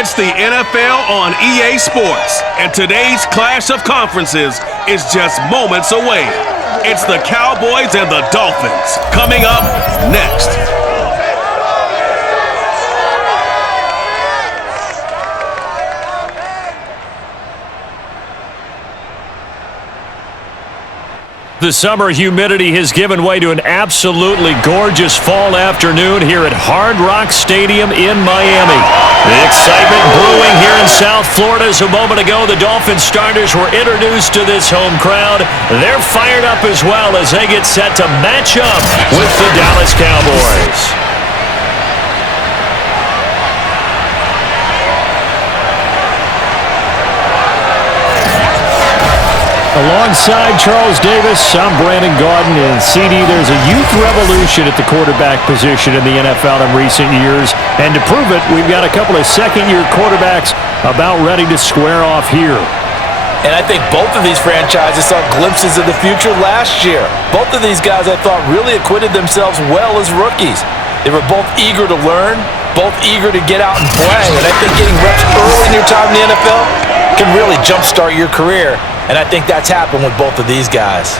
It's the NFL on EA Sports, and today's clash of conferences is just moments away. It's the Cowboys and the Dolphins coming up next. The summer humidity has given way to an absolutely gorgeous fall afternoon here at Hard Rock Stadium in Miami. The excitement brewing here in South Florida as a moment ago. The Dolphins starters were introduced to this home crowd. They're fired up as well as they get set to match up with the Dallas Cowboys. Alongside Charles Davis, I'm Brandon Gaudin, and CD, there's a youth revolution at the quarterback position in the NFL in recent years, and to prove it, we've got a couple of second-year quarterbacks about ready to square off here. And I think both of these franchises saw glimpses of the future last year. Both of these guys, I thought, really acquitted themselves well as rookies. They were both eager to learn, both eager to get out and play, and I think getting reps early in your time in the NFL can really jumpstart your career. And I think that's happened with both of these guys.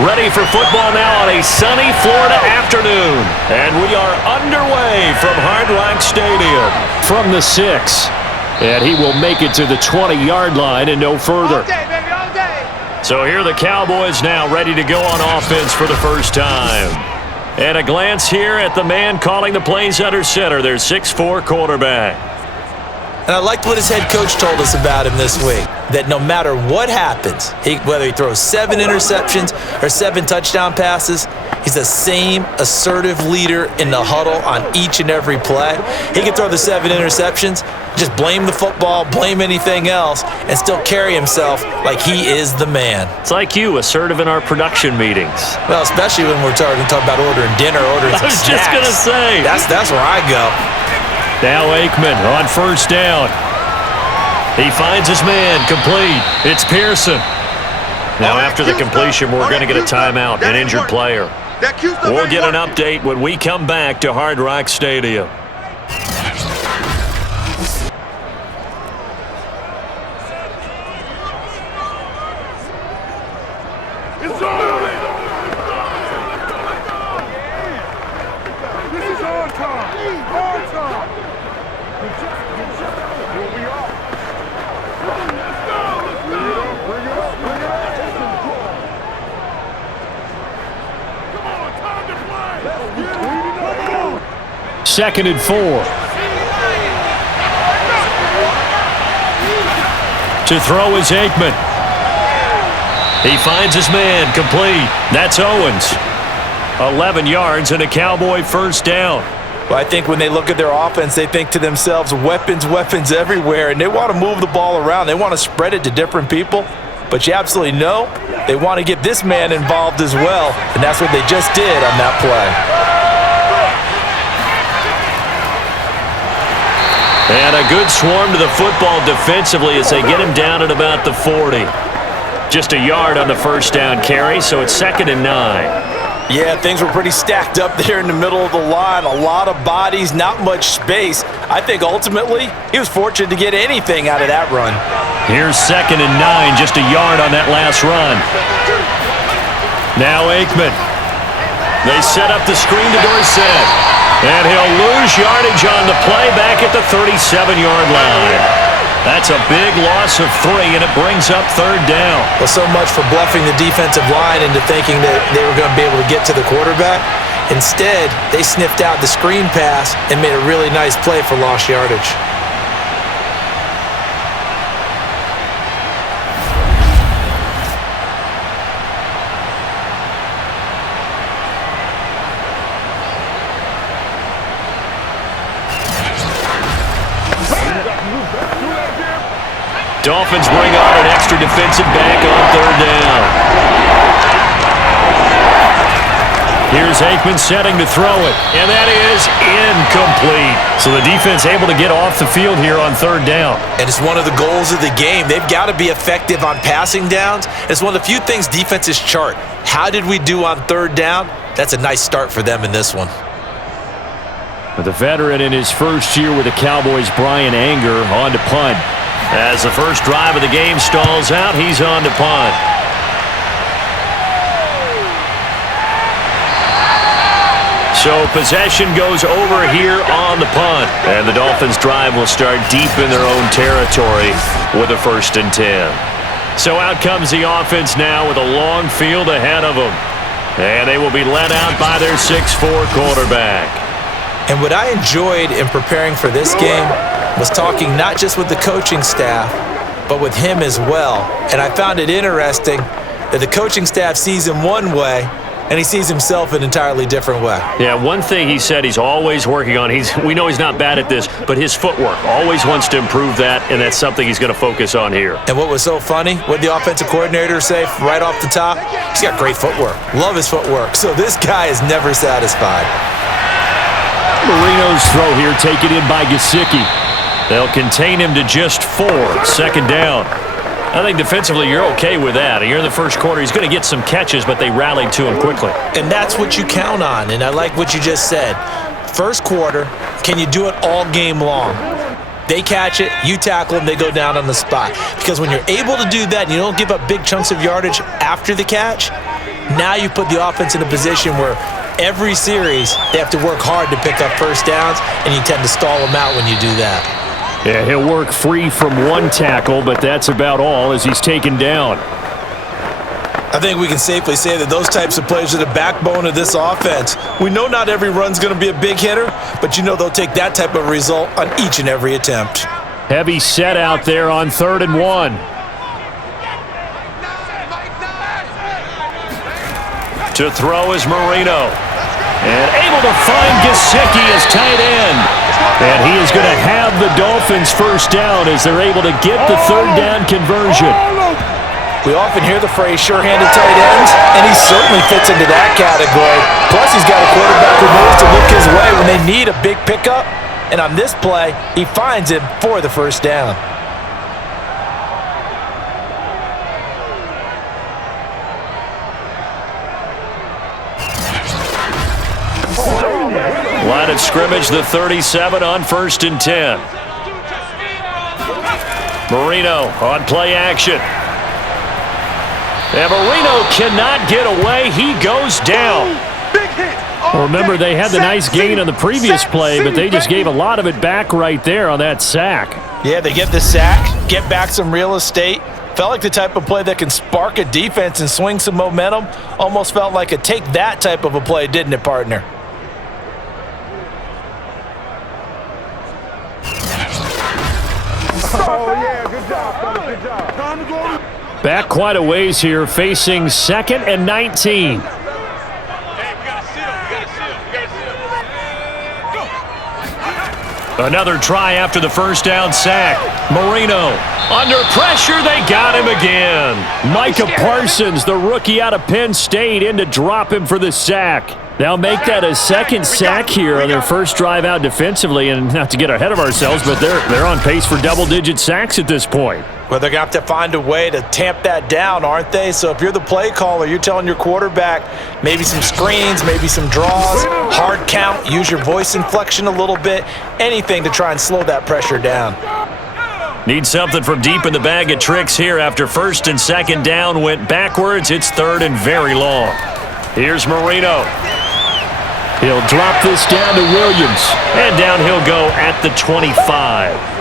Ready for football now on a sunny Florida afternoon. And we are underway from Hard Rock Stadium. From the 6. And he will make it to the 20-yard line and no further. All day, baby, all day. So here are the Cowboys now ready to go on offense for the first time. And a glance here at the man calling the plays under center, their 6'4" quarterback. And I liked what his head coach told us about him this week, that no matter what happens, whether he throws 7 interceptions or 7 touchdown passes, he's the same assertive leader in the huddle on each and every play. He can throw the 7 interceptions, just blame the football, blame anything else, and still carry himself like he is the man. It's like you, assertive in our production meetings. Well, especially when we're talking about ordering dinner, ordering some snacks. I was just going to say. That's where I go. Now Aikman on first down. He finds his man, complete. It's Pearson. Now after the completion, we're going to get a timeout, an injured player. We'll get an update when we come back to Hard Rock Stadium. Second and 4. To throw is Aikman. He finds his man, complete. That's Owens. 11 yards and a Cowboy first down. Well, I think when they look at their offense, they think to themselves, weapons, weapons everywhere, and they want to move the ball around. They want to spread it to different people. But you absolutely know they want to get this man involved as well, and that's what they just did on that play. And a good swarm to the football defensively as they get him down at about the 40. Just a yard on the first down carry, so it's 2nd and 9. Yeah, things were pretty stacked up there in the middle of the line. A lot of bodies, not much space. I think ultimately he was fortunate to get anything out of that run. Here's 2nd and 9, just a yard on that last run. Now Aikman. They set up the screen to Dorsett. And he'll lose yardage on the play back at the 37-yard line. That's a big loss of 3, and it brings up 3rd down. Well, so much for bluffing the defensive line into thinking that they were going to be able to get to the quarterback. Instead, they sniffed out the screen pass and made a really nice play for lost yardage. Dolphins bring on an extra defensive back on third down. Here's Aikman setting to throw it, and that is incomplete. So the defense able to get off the field here on third down. And it's one of the goals of the game. They've got to be effective on passing downs. It's one of the few things defenses chart. How did we do on third down? That's a nice start for them in this one. The veteran in his first year with the Cowboys, Brian Anger, on to punt. As the first drive of the game stalls out, he's on to punt. So possession goes over here on the punt. And the Dolphins drive will start deep in their own territory with a 1st and 10. So out comes the offense now with a long field ahead of them. And they will be led out by their 6'4" quarterback. And what I enjoyed in preparing for this game was talking not just with the coaching staff, but with him as well. And I found it interesting that the coaching staff sees him one way, and he sees himself an entirely different way. Yeah, one thing he said he's always working on, we know he's not bad at this, but his footwork, always wants to improve that, and that's something he's going to focus on here. And what was so funny, what the offensive coordinator say right off the top? He's got great footwork. Love his footwork. So this guy is never satisfied. Marino's throw here taken in by Gesicki. They'll contain him to just 4, 2nd down. I think defensively you're okay with that. Here in the first quarter, he's going to get some catches, but they rallied to him quickly. And that's what you count on, and I like what you just said. First quarter, can you do it all game long? They catch it, you tackle them, they go down on the spot. Because when you're able to do that and you don't give up big chunks of yardage after the catch, now you put the offense in a position where every series they have to work hard to pick up first downs, and you tend to stall them out when you do that. Yeah, he'll work free from one tackle, but that's about all as he's taken down. I think we can safely say that those types of plays are the backbone of this offense. We know not every run's going to be a big hitter, but you know they'll take that type of result on each and every attempt. Heavy set out there on 3rd and 1. To throw is Marino. And able to find Gesicki as tight end. And he is going to have the Dolphins first down as they're able to get the 3rd down conversion. We often hear the phrase sure-handed tight ends, and he certainly fits into that category. Plus, he's got a quarterback who knows to look his way when they need a big pickup. And on this play, he finds him for the first down. Line of scrimmage, the 37 on 1st and 10. Marino on play action. And Marino cannot get away. He goes down. Well, remember, they had the nice gain on the previous play, but they just gave a lot of it back right there on that sack. Yeah, they get the sack, get back some real estate. Felt like the type of play that can spark a defense and swing some momentum. Almost felt like a take that type of a play, didn't it, partner? Oh, yeah, good job, fellas, good job. Time to go. Back quite a ways here, facing 2nd and 19. Another try after the first down sack. Marino under pressure. They got him again. Micah Parsons, the rookie out of Penn State, in to drop him for the sack. They'll make that a 2nd sack here on their first drive out defensively. And not to get ahead of ourselves, but they're on pace for double-digit sacks at this point. Well, they're going to have to find a way to tamp that down, aren't they? So if you're the play caller, you're telling your quarterback maybe some screens, maybe some draws, hard count, use your voice inflection a little bit, anything to try and slow that pressure down. Need something from deep in the bag of tricks here after 1st and 2nd down went backwards. It's 3rd and very long. Here's Marino. He'll drop this down to Williams. And down he'll go at the 25.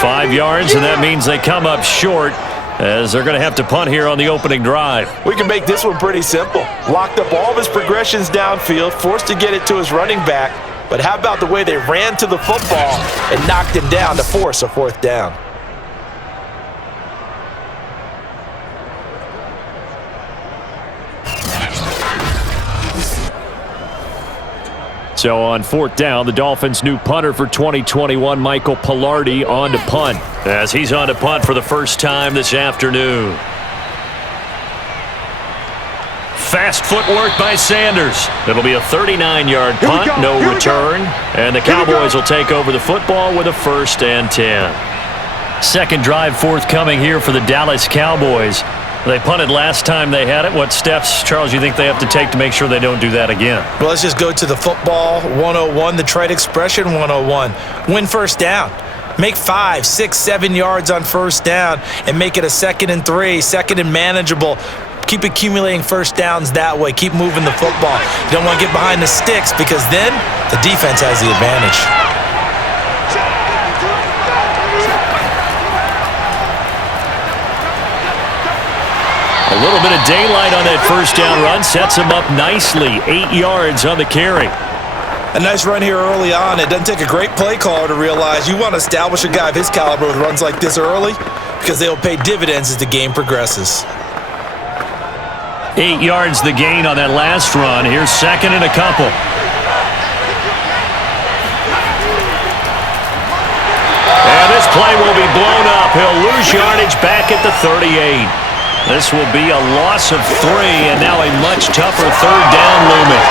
5 yards, and that means they come up short as they're going to have to punt here on the opening drive. We can make this one pretty simple. Locked up all of his progressions downfield, forced to get it to his running back. But how about the way they ran to the football and knocked him down to force a fourth down? So on fourth down, the Dolphins' new punter for 2021, Michael Pilardi, on to punt, as he's on to punt for the first time this afternoon. Fast footwork by Sanders. It'll be a 39-yard punt, no return, and the Cowboys will take over the football with a 1st and 10. Second drive forthcoming here for the Dallas Cowboys. They punted last time they had it. What steps, Charles, you think they have to take to make sure they don't do that again? Well, let's just go to the football 101, the trite expression 101. Win first down. Make 5, 6, 7 yards on first down and make it a 2nd and 3, 2nd and manageable. Keep accumulating first downs that way. Keep moving the football. You don't want to get behind the sticks because then the defense has the advantage. A little bit of daylight on that first down run. Sets him up nicely. 8 yards on the carry. A nice run here early on. It doesn't take a great play caller to realize you want to establish a guy of his caliber with runs like this early because they'll pay dividends as the game progresses. 8 yards the gain on that last run. Here's 2nd and a couple. And this play will be blown up. He'll lose yardage back at the 38. This will be a loss of 3, and now a much tougher third down looming.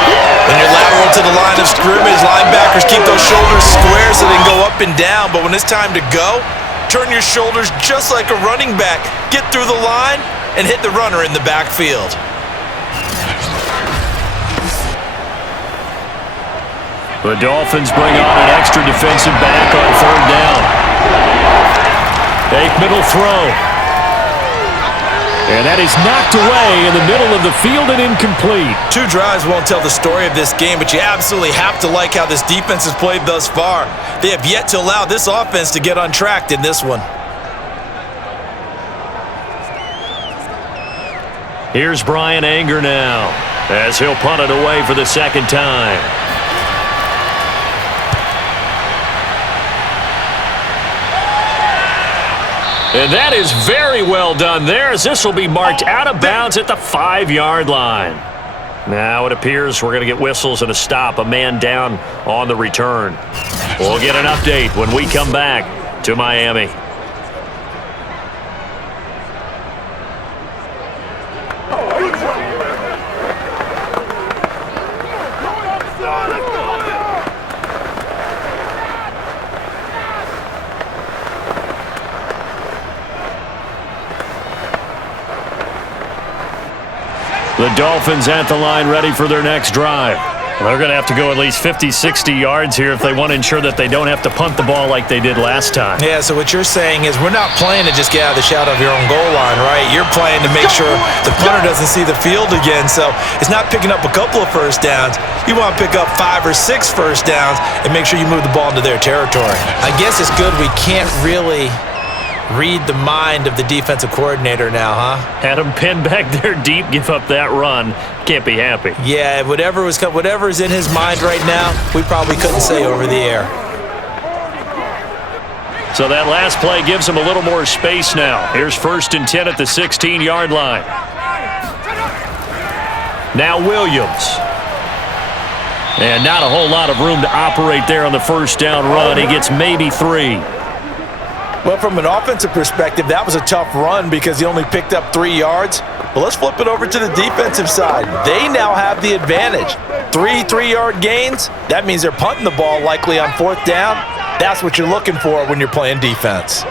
When you're lateral to the line of scrimmage, linebackers keep those shoulders square so they can go up and down. But when it's time to go, turn your shoulders just like a running back. Get through the line and hit the runner in the backfield. The Dolphins bring on an extra defensive back on third down. Aikman will throw. And that is knocked away in the middle of the field and incomplete. 2 drives won't tell the story of this game, but you absolutely have to like how this defense has played thus far. They have yet to allow this offense to get untracked in this one. Here's Brian Anger now, as he'll punt it away for the 2nd time. And that is very well done there, as this will be marked out of bounds at the 5-yard line. Now it appears we're going to get whistles and a stop, a man down on the return. We'll get an update when we come back to Miami. The Dolphins at the line, ready for their next drive. They're going to have to go at least 50, 60 yards here if they want to ensure that they don't have to punt the ball like they did last time. Yeah, so what you're saying is we're not playing to just get out of the shadow of your own goal line, right? You're playing to make sure the punter doesn't see the field again. So it's not picking up a couple of first downs. You want to pick up 5 or 6 first downs and make sure you move the ball into their territory. I guess it's good we can't really read the mind of the defensive coordinator now, huh? Had him pinned back there deep, give up that run. Can't be happy. Yeah, whatever's in his mind right now, we probably couldn't say over the air. So that last play gives him a little more space now. Here's 1st and 10 at the 16-yard line. Now Williams. And not a whole lot of room to operate there on the first down run. He gets maybe 3. Well, from an offensive perspective, that was a tough run because he only picked up 3 yards. But let's flip it over to the defensive side. They now have the advantage. 3 3-yard gains, that means they're punting the ball likely on 4th down. That's what you're looking for when you're playing defense.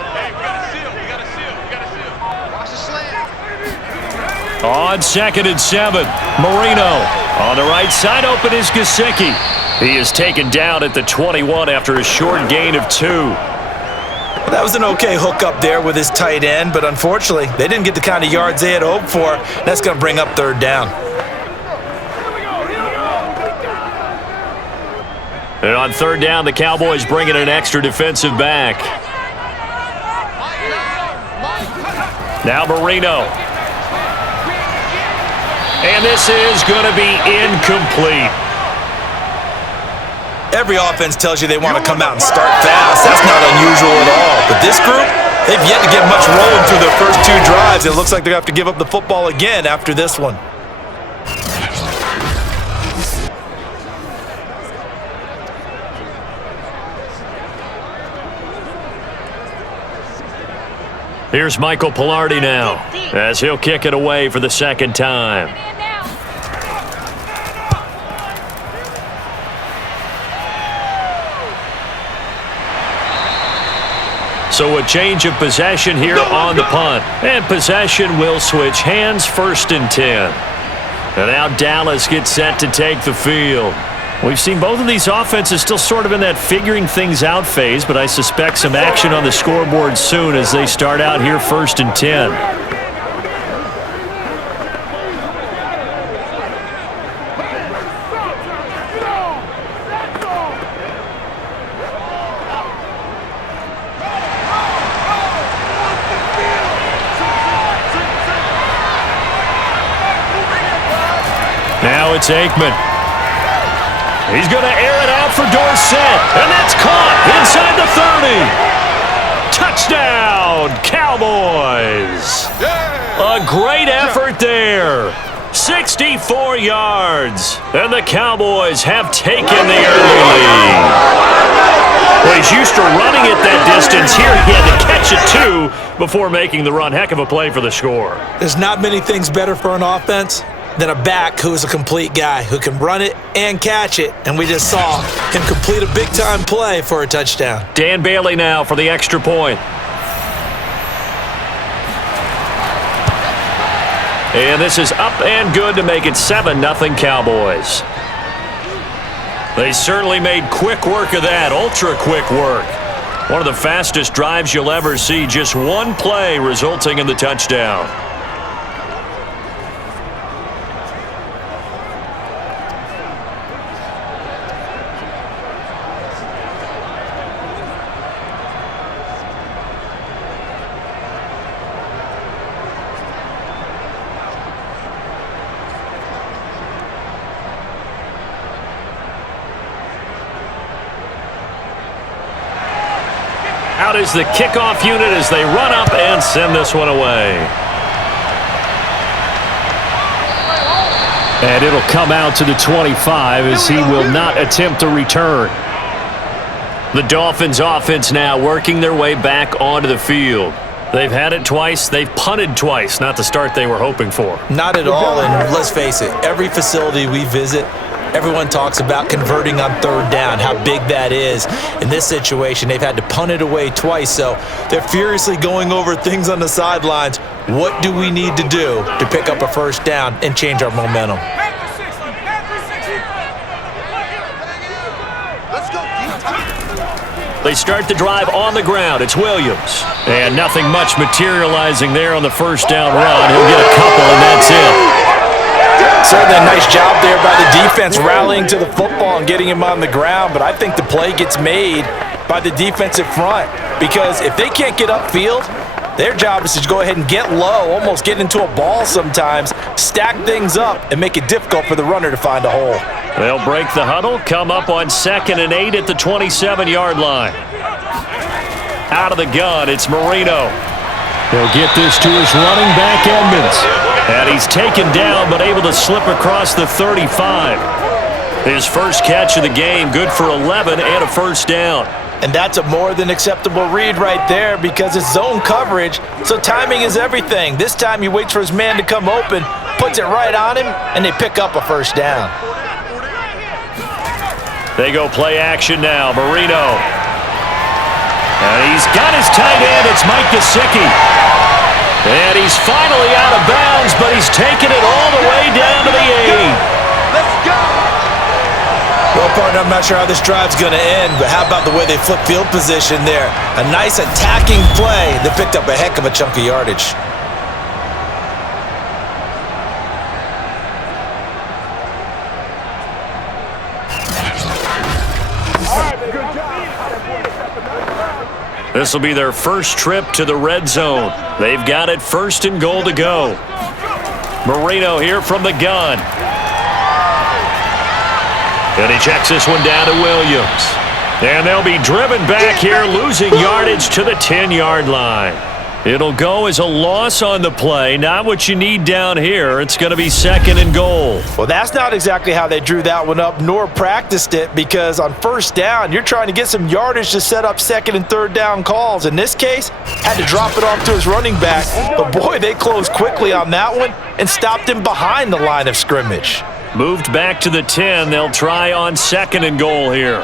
On 2nd and 7, Marino. On the right side, open is Gesicki. He is taken down at the 21 after a short gain of 2. That was an okay hook up there with his tight end, but unfortunately, they didn't get the kind of yards they had hoped for. That's going to bring up 3rd down. And on 3rd down, the Cowboys bring in an extra defensive back. Now Marino. And this is going to be incomplete. Every offense tells you they want to come out and start fast. That's not unusual at all. But this group, they've yet to get much rolling through their first 2 drives. It looks like they're going to have to give up the football again after this one. Here's Michael Pilardi now, as he'll kick it away for the second time. So a change of possession here on the punt. And possession will switch hands, 1st and 10. And now Dallas gets set to take the field. We've seen both of these offenses still sort of in that figuring things out phase, but I suspect some action on the scoreboard soon as they start out here 1st and 10. Now it's Aikman. He's going to air it out for Dorsett, and that's caught inside the 30. Touchdown, Cowboys. A great effort there. 64 yards, and the Cowboys have taken the early lead. Well, he's used to running it that distance. Here he had to catch it, too, before making the run. Heck of a play for the score. There's not many things better for an offense than a back who's a complete guy who can run it and catch it. And we just saw him complete a big-time play for a touchdown. Dan Bailey now for the extra point. And this is up and good to make it 7-0 Cowboys. They certainly made quick work of that, ultra-quick work. One of the fastest drives you'll ever see, just one play resulting in the touchdown. Out is the kickoff unit as they run up and send this one away. And it'll come out to the 25 as he will not attempt a return. The Dolphins offense now working their way back onto the field. They've had it twice. They've punted twice. Not the start they were hoping for. Not at all, and let's face it, every facility we visit, everyone talks about converting on 3rd down, how big that is. In this situation, they've had to punt it away twice, so they're furiously going over things on the sidelines. What do we need to do to pick up a 1st down and change our momentum? They start the drive on the ground. It's Williams. And nothing much materializing there on the 1st down run. He'll get a couple, and that's it. Certainly a nice job there by the defense rallying to the football and getting him on the ground, but I think the play gets made by the defensive front because if they can't get upfield, their job is to go ahead and get low, almost get into a ball sometimes, stack things up, and make it difficult for the runner to find a hole. They'll break the huddle, come up on 2nd and 8 at the 27-yard line. Out of the gun, it's Marino. He'll get this to his running back, Edmonds. And he's taken down, but able to slip across the 35. His first catch of the game, good for 11 and a 1st down. And that's a more than acceptable read right there because it's zone coverage, so timing is everything. This time he waits for his man to come open, puts it right on him, and they pick up a 1st down. They go play action now, Marino. And he's got his tight end, it's Mike Gesicki. And he's finally out of bounds, but he's taken it all the way down to the 8. Let's go! Well, partner, I'm not sure how this drive's going to end, but how about the way they flip field position there? A nice attacking play that picked up a heck of a chunk of yardage. This will be their first trip to the red zone. They've got it 1st and goal to go. Marino here from the gun. And he checks this one down to Williams. And they'll be driven back here, losing yardage to the 10-yard line. It'll go as a loss on the play. Not what you need down here. It's going to be 2nd and goal. Well, that's not exactly how they drew that one up nor practiced it, because on 1st down, you're trying to get some yardage to set up 2nd and 3rd down calls. In this case, had to drop it off to his running back. But, boy, they closed quickly on that one and stopped him behind the line of scrimmage. Moved back to the 10. They'll try on 2nd and goal here.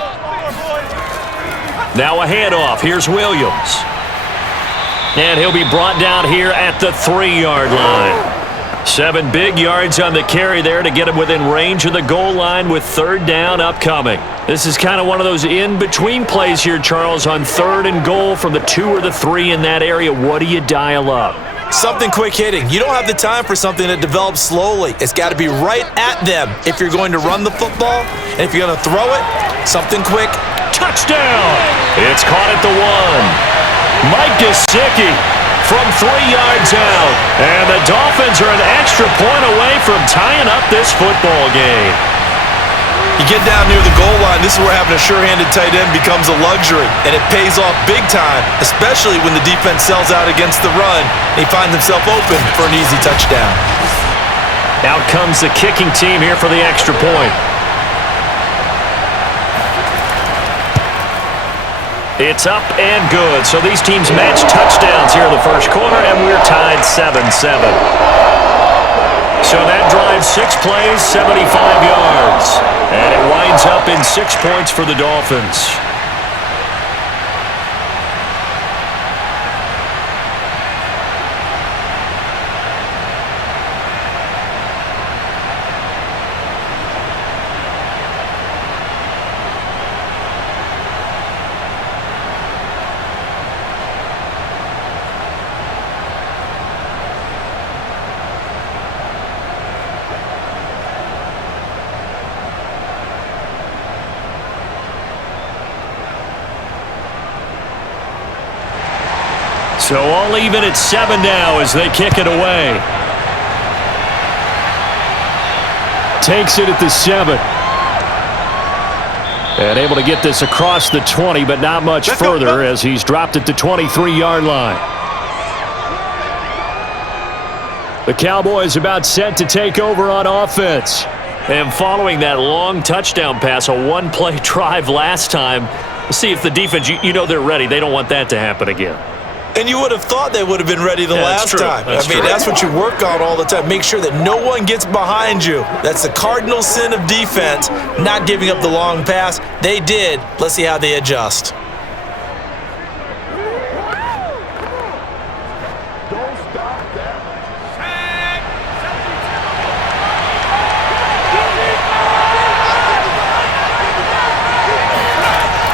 Now a handoff. Here's Williams. And he'll be brought down here at the 3-yard line. 7 big yards on the carry there to get him within range of the goal line with 3rd down upcoming. This is kind of one of those in-between plays here, Charles, on 3rd and goal from the 2 or the 3 in that area. What do you dial up? Something quick hitting. You don't have the time for something that develops slowly. It's got to be right at them if you're going to run the football. And if you're going to throw it, something quick. Touchdown! It's caught at the 1. Mike Gesicki from 3 yards out. And the Dolphins are an extra point away from tying up this football game. You get down near the goal line, this is where having a sure-handed tight end becomes a luxury, and it pays off big time, especially when the defense sells out against the run, and he finds himself open for an easy touchdown. Out comes the kicking team here for the extra point. It's up and good. So these teams match touchdowns here in the first quarter, and we're tied 7-7. So that drives 6 plays, 75 yards. And it winds up in 6 points for the Dolphins. So all even at 7 now as they kick it away. Takes it at the 7. And able to get this across the 20, but not much further as he's dropped it to 23-yard line. The Cowboys about set to take over on offense. And following that long touchdown pass, a one-play drive last time, let's see if the defense, you know they're ready. They don't want that to happen again. And you would have thought they would have been ready the last time. That's what you work on all the time. Make sure that no one gets behind you. That's the cardinal sin of defense, not giving up the long pass. They did. Let's see how they adjust.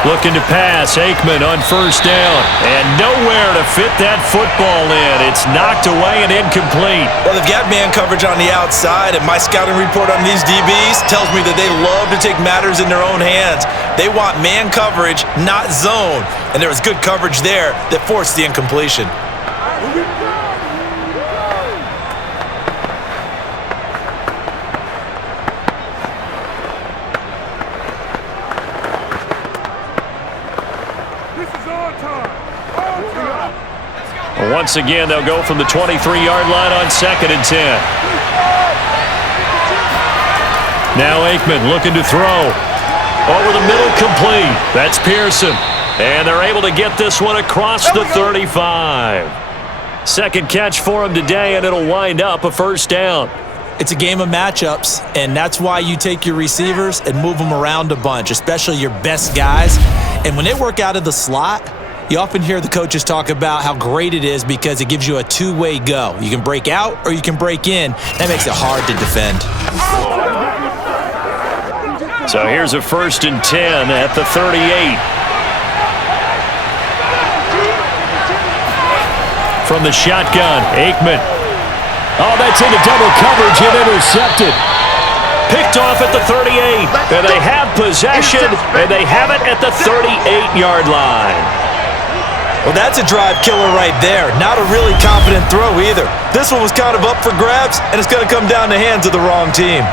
Looking to pass, Aikman on first down, and nowhere to fit that football in. It's knocked away and incomplete. Well, they've got man coverage on the outside, and my scouting report on these DBs tells me that they love to take matters in their own hands. They want man coverage, not zone, and there was good coverage there that forced the incompletion. Once again, they'll go from the 23-yard line on 2nd and 10. Now Aikman looking to throw. Over the middle, complete. That's Pearson. And they're able to get this one across the 35. Second catch for him today, and it'll wind up a first down. It's a game of matchups, and that's why you take your receivers and move them around a bunch, especially your best guys. And when they work out of the slot, you often hear the coaches talk about how great it is because it gives you a two-way go. You can break out or you can break in. That makes it hard to defend. So here's a 1st and 10 at the 38. From the shotgun, Aikman. Oh, that's into double coverage and intercepted. Picked off at the 38. And they have possession, and they have it at the 38-yard line. Well, that's a drive killer right there. Not a really confident throw either. This one was kind of up for grabs, and it's going to come down the hands of the wrong team.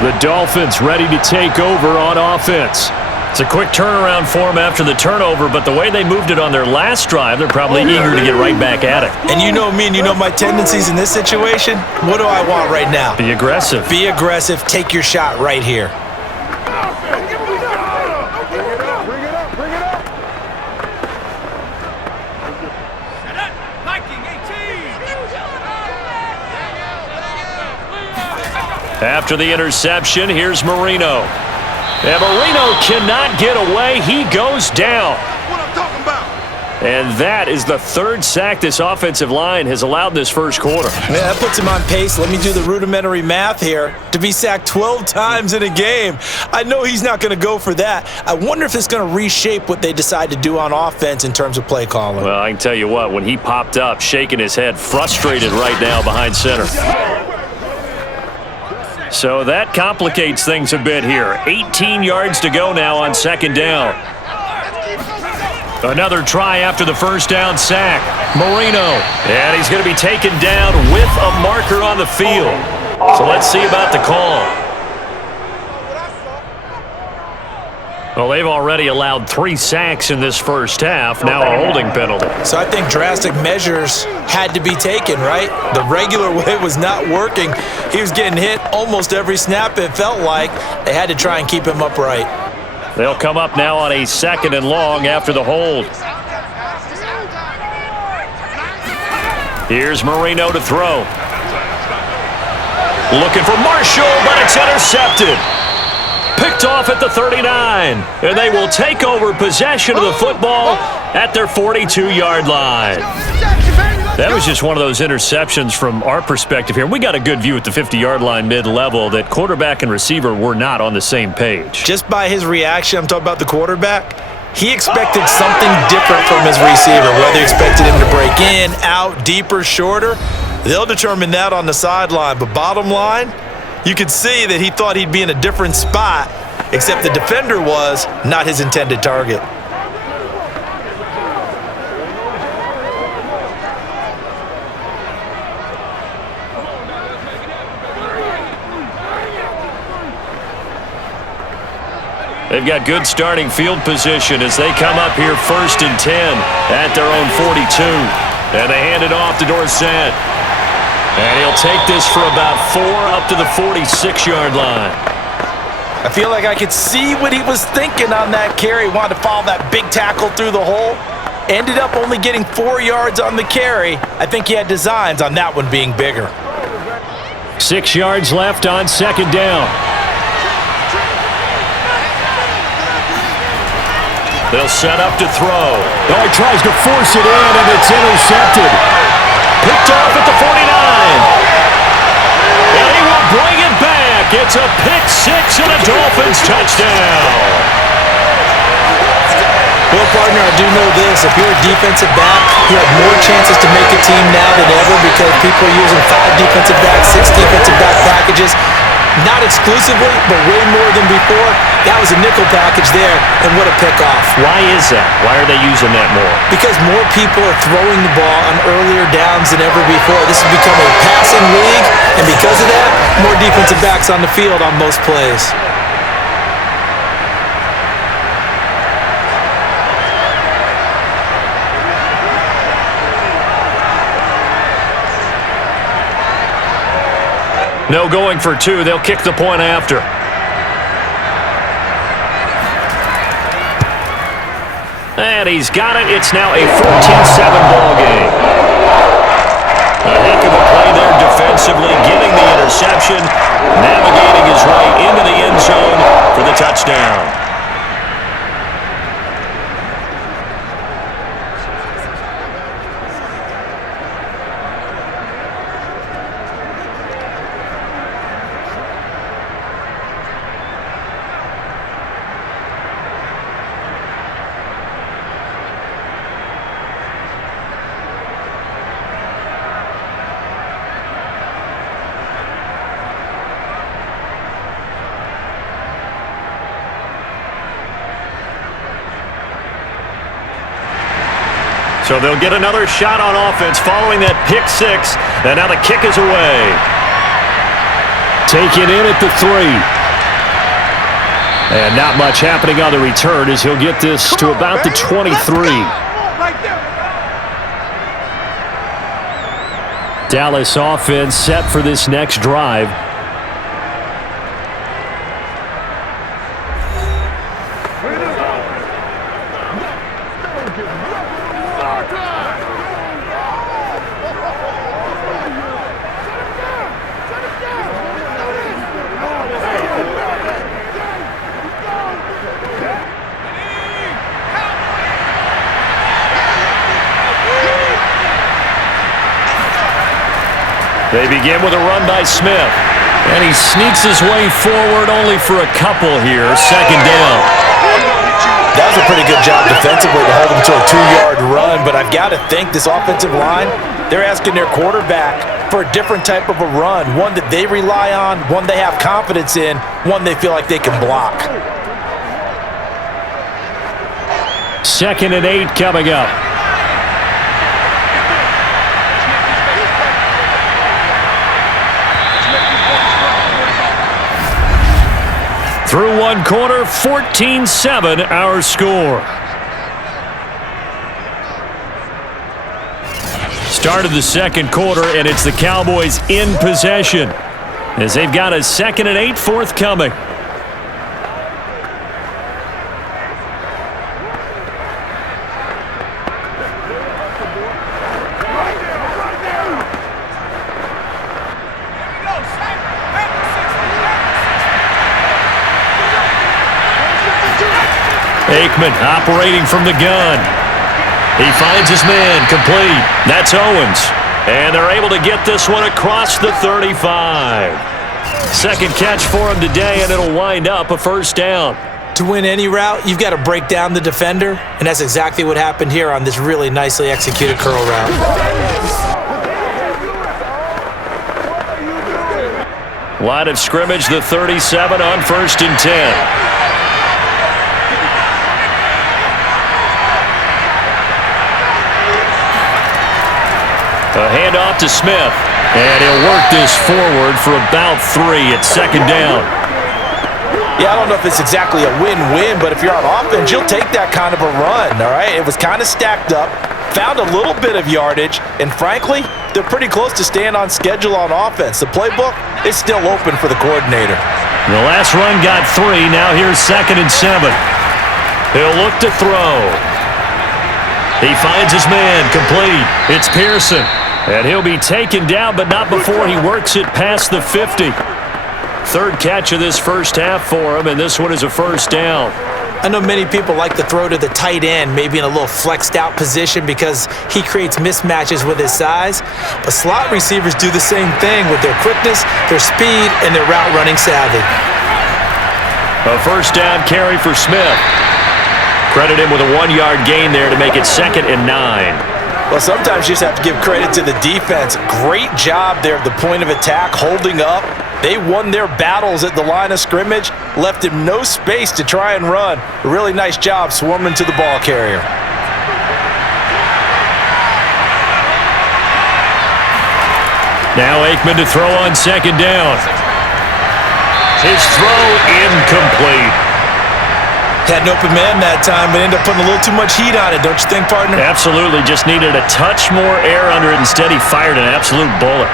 The Dolphins ready to take over on offense. It's a quick turnaround for them after the turnover, but the way they moved it on their last drive, they're probably eager to get right back at it. And you know me and you know my tendencies in this situation. What do I want right now? Be aggressive. Be aggressive. Take your shot right here. After the interception, here's Marino. And Marino cannot get away. He goes down. What I'm talking about. And that is the third sack this offensive line has allowed in this first quarter. Yeah, that puts him on pace. Let me do the rudimentary math here. To be sacked 12 times in a game. I know he's not going to go for that. I wonder if it's going to reshape what they decide to do on offense in terms of play calling. Well, I can tell you what, when he popped up, shaking his head, frustrated right now behind center. So that complicates things a bit here. 18 yards to go now on second down. Another try after the first down sack. Marino. And he's going to be taken down with a marker on the field. So let's see about the call. Well, they've already allowed 3 sacks in this first half. Now a holding penalty. So I think drastic measures had to be taken, right? The regular way was not working. He was getting hit almost every snap, it felt like. They had to try and keep him upright. They'll come up now on a 2nd and long after the hold. Here's Marino to throw. Looking for Marshall, but it's intercepted. Picked off at the 39, and they will take over possession of the football at their 42-yard line. That was just one of those interceptions from our perspective here. We got a good view at the 50-yard line mid-level that quarterback and receiver were not on the same page. Just by his reaction, I'm talking about the quarterback, he expected something different from his receiver, whether he expected him to break in, out, deeper, shorter. They'll determine that on the sideline, but bottom line, you could see that he thought he'd be in a different spot, except the defender was not his intended target. They've got good starting field position as they come up here 1st and 10 at their own 42. And they hand it off to Dorsett. And he'll take this for about 4 up to the 46-yard line. I feel like I could see what he was thinking on that carry. Wanted to follow that big tackle through the hole. Ended up only getting 4 yards on the carry. I think he had designs on that one being bigger. 6 yards left on 2nd down. They'll set up to throw. Oh, he tries to force it in, and it's intercepted. Picked off at the 49. And he will bring it back. It's a pick 6 and a Dolphins touchdown. Well, partner, I do know this. If you're a defensive back, you have more chances to make a team now than ever because people are using 5 defensive backs, 6 defensive back packages. Not exclusively, but way more than before. That was a nickel package there, and what a pickoff. Why is that? Why are they using that more? Because more people are throwing the ball on earlier downs than ever before. This has become a passing league, and because of that, more defensive backs on the field on most plays. No going for 2. They'll kick the point after. And he's got it. It's now a 14-7 ball game. A heck of a play there defensively, getting the interception, navigating his way into the end zone for the touchdown. So they'll get another shot on offense following that pick six. And now the kick is away. Taken in at the 3. And not much happening on the return as he'll get this to about the 23. Dallas offense set for this next drive. They begin with a run by Smith. And he sneaks his way forward only for a couple here. Second down. That was a pretty good job defensively to hold him to a 2-yard run, but I've got to think this offensive line, they're asking their quarterback for a different type of a run, one that they rely on, one they have confidence in, one they feel like they can block. 2nd and 8 coming up. Through one quarter, 14-7 our score. Start of the second quarter, and it's the Cowboys in possession as they've got a 2nd and 8 forthcoming. Aikman operating from the gun. He finds his man complete. That's Owens. And they're able to get this one across the 35. Second catch for him today, and it'll wind up a first down. To win any route, you've got to break down the defender, and that's exactly what happened here on this really nicely executed curl route. Line of scrimmage, the 37 on 1st and 10. A handoff to Smith, and he'll work this forward for about 3 at 2nd down. Yeah, I don't know if it's exactly a win-win, but if you're on offense, you'll take that kind of a run, all right? It was kind of stacked up, found a little bit of yardage, and frankly, they're pretty close to staying on schedule on offense. The playbook is still open for the coordinator. The last run got 3. Now here's 2nd and 7. He'll look to throw. He finds his man complete. It's Pearson. And he'll be taken down, but not before he works it past the 50. Third catch of this first half for him, and this one is a first down. I know many people like to throw to the tight end, maybe in a little flexed out position because he creates mismatches with his size. But slot receivers do the same thing with their quickness, their speed, and their route running savvy. A first down carry for Smith. Credit him with a 1-yard gain there to make it 2nd and 9. Well, sometimes you just have to give credit to the defense. Great job there at the point of attack, holding up. They won their battles at the line of scrimmage, left him no space to try and run. A really nice job swarming to the ball carrier. Now Aikman to throw on 2nd down. His throw incomplete. Had an open man that time, but ended up putting a little too much heat on it, don't you think, partner? Absolutely. Just needed a touch more air under it. Instead, he fired an absolute bullet.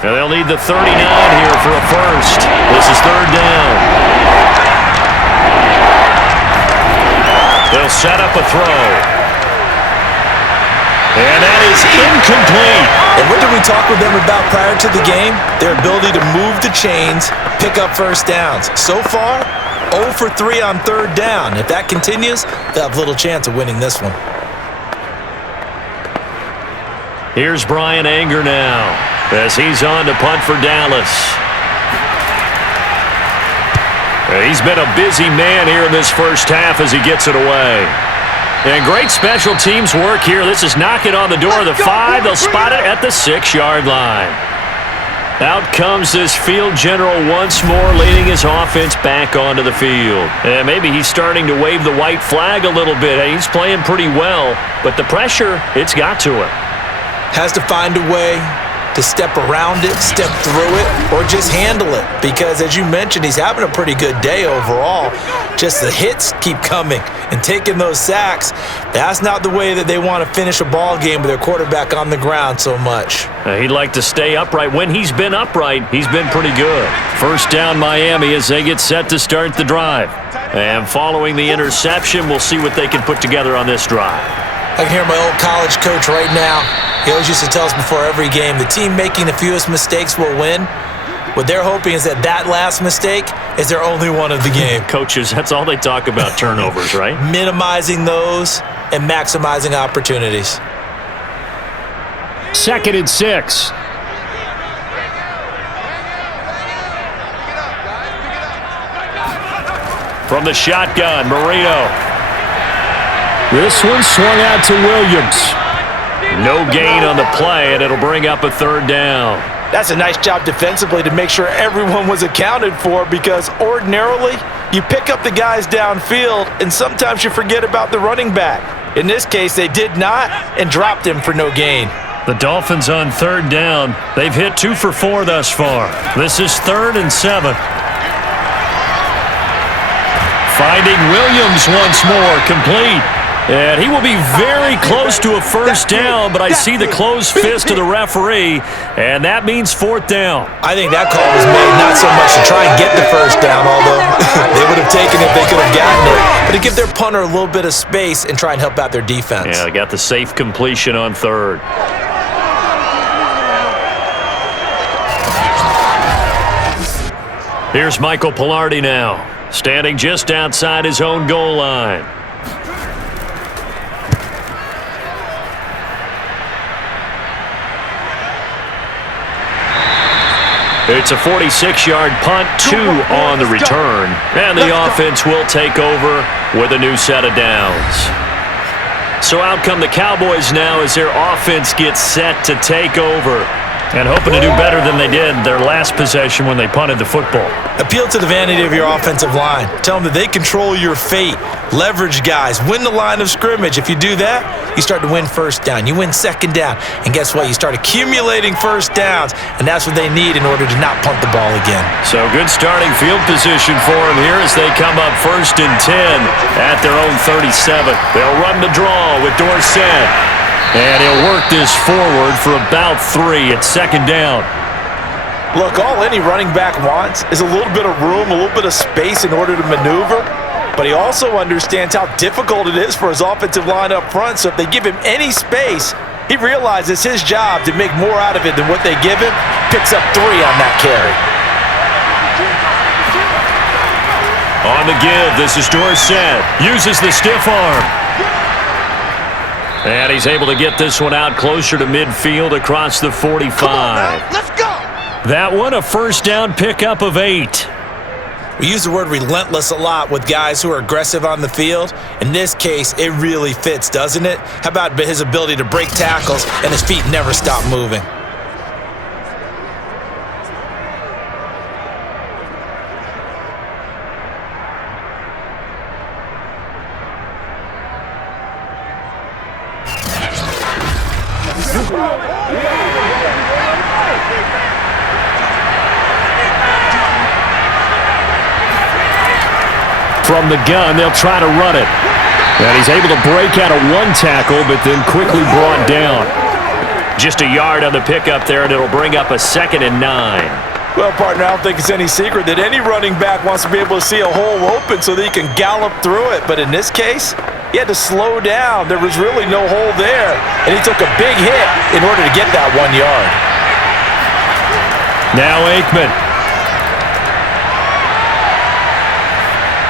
Now they'll need the 39 here for a first. This is 3rd down. They'll set up a throw. And that is incomplete. And what did we talk with them about prior to the game? Their ability to move the chains, pick up first downs. So far, 0 for 3 on 3rd down. If that continues, they'll have little chance of winning this one. Here's Brian Anger now as he's on to punt for Dallas. He's been a busy man here in this first half as he gets it away. And great special teams work here. This is knocking on the door of the 5. They'll spot it at the 6-yard line. Out comes this field general once more, leading his offense back onto the field. And maybe he's starting to wave the white flag a little bit. He's playing pretty well, but the pressure, it's got to him. Has to find a way to step around it, step through it, or just handle it. Because as you mentioned, he's having a pretty good day overall. Just the hits keep coming and taking those sacks. That's not the way that they want to finish a ball game with their quarterback on the ground so much. He'd like to stay upright. When he's been upright, he's been pretty good. First down Miami as they get set to start the drive. And following the interception, we'll see what they can put together on this drive. I can hear my old college coach right now. He always used to tell us before every game, the team making the fewest mistakes will win. What they're hoping is that last mistake is their only one of the game. Coaches, that's all they talk about, turnovers, right? Minimizing those and maximizing opportunities. 2nd and 6. From the shotgun, Marino. This one swung out to Williams. No gain on the play, and it'll bring up a 3rd down. That's a nice job defensively to make sure everyone was accounted for, because ordinarily you pick up the guys downfield and sometimes you forget about the running back. In this case, they did not and dropped him for no gain. The Dolphins on 3rd down. They've hit 2 for 4 thus far. This is 3rd and 7. Finding Williams once more, complete. And he will be very close to a first down, but I see the closed fist of the referee, and that means 4th down. I think that call was made not so much to try and get the first down, although they would have taken it if they could have gotten it, but to give their punter a little bit of space and try and help out their defense. Yeah, they got the safe completion on 3rd. Here's Michael Pilardi now, standing just outside his own goal line. It's a 46-yard punt, 2 on the return, and the offense will take over with a new set of downs. So out come the Cowboys now as their offense gets set to take over, and hoping to do better than they did their last possession when they punted the football. Appeal to the vanity of your offensive line. Tell them that they control your fate. Leverage guys. Win the line of scrimmage. If you do that, you start to win first down. You win second down. And guess what? You start accumulating first downs, and that's what they need in order to not punt the ball again. So good starting field position for them here as they come up 1st and 10 at their own 37. They'll run the draw with Dorsett. And he'll work this forward for about 3 at 2nd down. Look, all any running back wants is a little bit of room, a little bit of space in order to maneuver. But he also understands how difficult it is for his offensive line up front. So if they give him any space, he realizes his job to make more out of it than what they give him. Picks up 3 on that carry. On the give, this is Dorsett. Uses the stiff arm. And he's able to get this one out closer to midfield across the 45. Come on now, let's go! That one, a first down pickup of 8. We use the word relentless a lot with guys who are aggressive on the field. In this case, it really fits, doesn't it? How about his ability to break tackles and his feet never stop moving? From the gun, they'll try to run it. And he's able to break out of 1 tackle, but then quickly brought down. Just a yard on the pickup there, and it'll bring up a 2nd and 9. Well, partner, I don't think it's any secret that any running back wants to be able to see a hole open so that he can gallop through it. But in this case, he had to slow down. There was really no hole there, and he took a big hit in order to get that 1 yard. Now Aikman.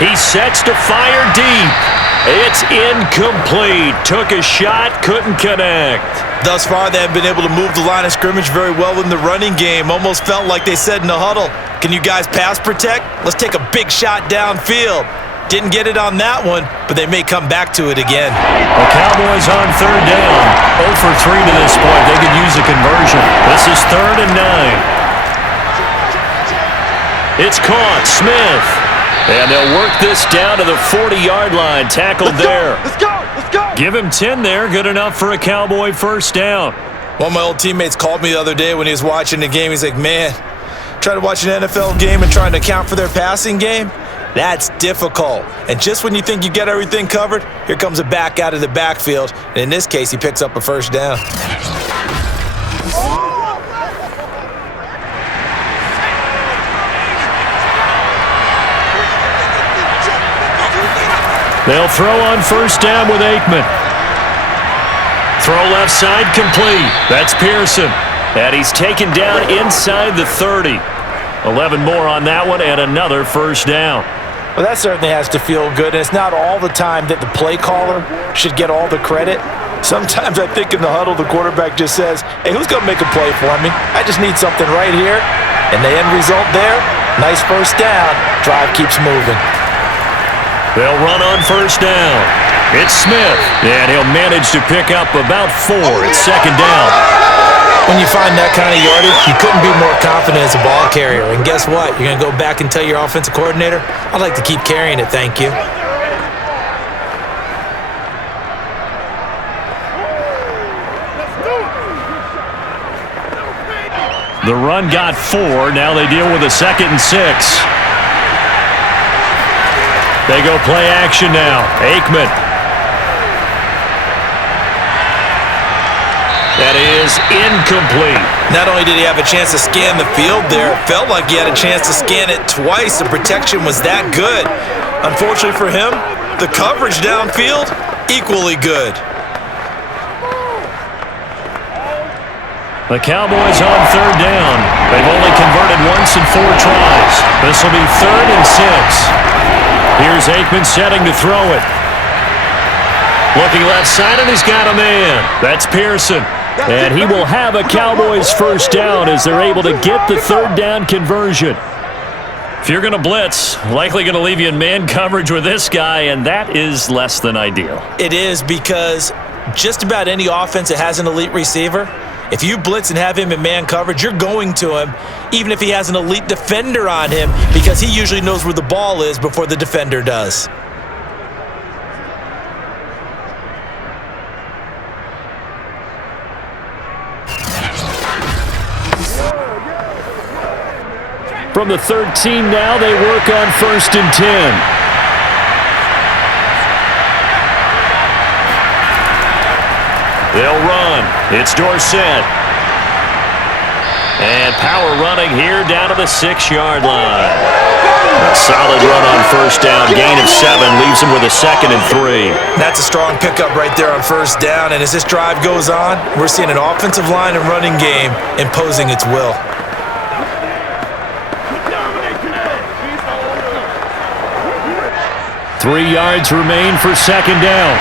He sets to fire deep. It's incomplete. Took a shot, couldn't connect. Thus far, they have been able to move the line of scrimmage very well in the running game. Almost felt like they said in the huddle, can you guys pass protect? Let's take a big shot downfield. Didn't get it on that one, but they may come back to it again. The Cowboys on third down. 0 for 3 to this point. They could use a conversion. This is 3rd and 9. It's caught. Smith. And they'll work this down to the 40-yard line. Tackled there. Let's go! Let's go! Give him 10 there. Good enough for a Cowboy first down. One of my old teammates called me the other day when he was watching the game. He's like, man, trying to watch an NFL game and trying to account for their passing game? That's difficult. And just when you think you get everything covered, here comes a back out of the backfield. And in this case, he picks up a first down. They'll throw on first down with Aikman. Throw left side complete. That's Pearson. And he's taken down inside the 30. 11 more on that one and another first down. Well, that certainly has to feel good. And it's not all the time that the play caller should get all the credit. Sometimes I think in the huddle, the quarterback just says, hey, who's going to make a play for me? I just need something right here. And the end result there, nice first down. Drive keeps moving. They'll run on first down. It's Smith, and he'll manage to pick up about 4. It's 2nd down. When you find that kind of yardage, you couldn't be more confident as a ball carrier. And guess what? You're going to go back and tell your offensive coordinator, I'd like to keep carrying it, thank you. The run got 4. Now they deal with a 2nd and 6. They go play action now. Aikman. That is incomplete. Not only did he have a chance to scan the field there, it felt like he had a chance to scan it twice. The protection was that good. Unfortunately for him, the coverage downfield, equally good. The Cowboys on third down. They've only converted once in 4 tries. This will be 3rd and 6. Here's Aikman setting to throw it. Looking left side, and he's got a man. That's Pearson. And he will have a Cowboys first down as they're able to get the 3rd down conversion. If you're going to blitz, likely going to leave you in man coverage with this guy, and that is less than ideal. It is, because just about any offense that has an elite receiver, if you blitz and have him in man coverage, you're going to him, even if he has an elite defender on him, because he usually knows where the ball is before the defender does. From the 13 now, they work on 1st and 10. They'll run. It's Dorsett. And power running here down to the 6-yard line. A solid run on first down. Gain of 7 leaves him with a 2nd and 3. That's a strong pickup right there on first down. And as this drive goes on, we're seeing an offensive line and running game imposing its will. Three yards remain for 2nd down.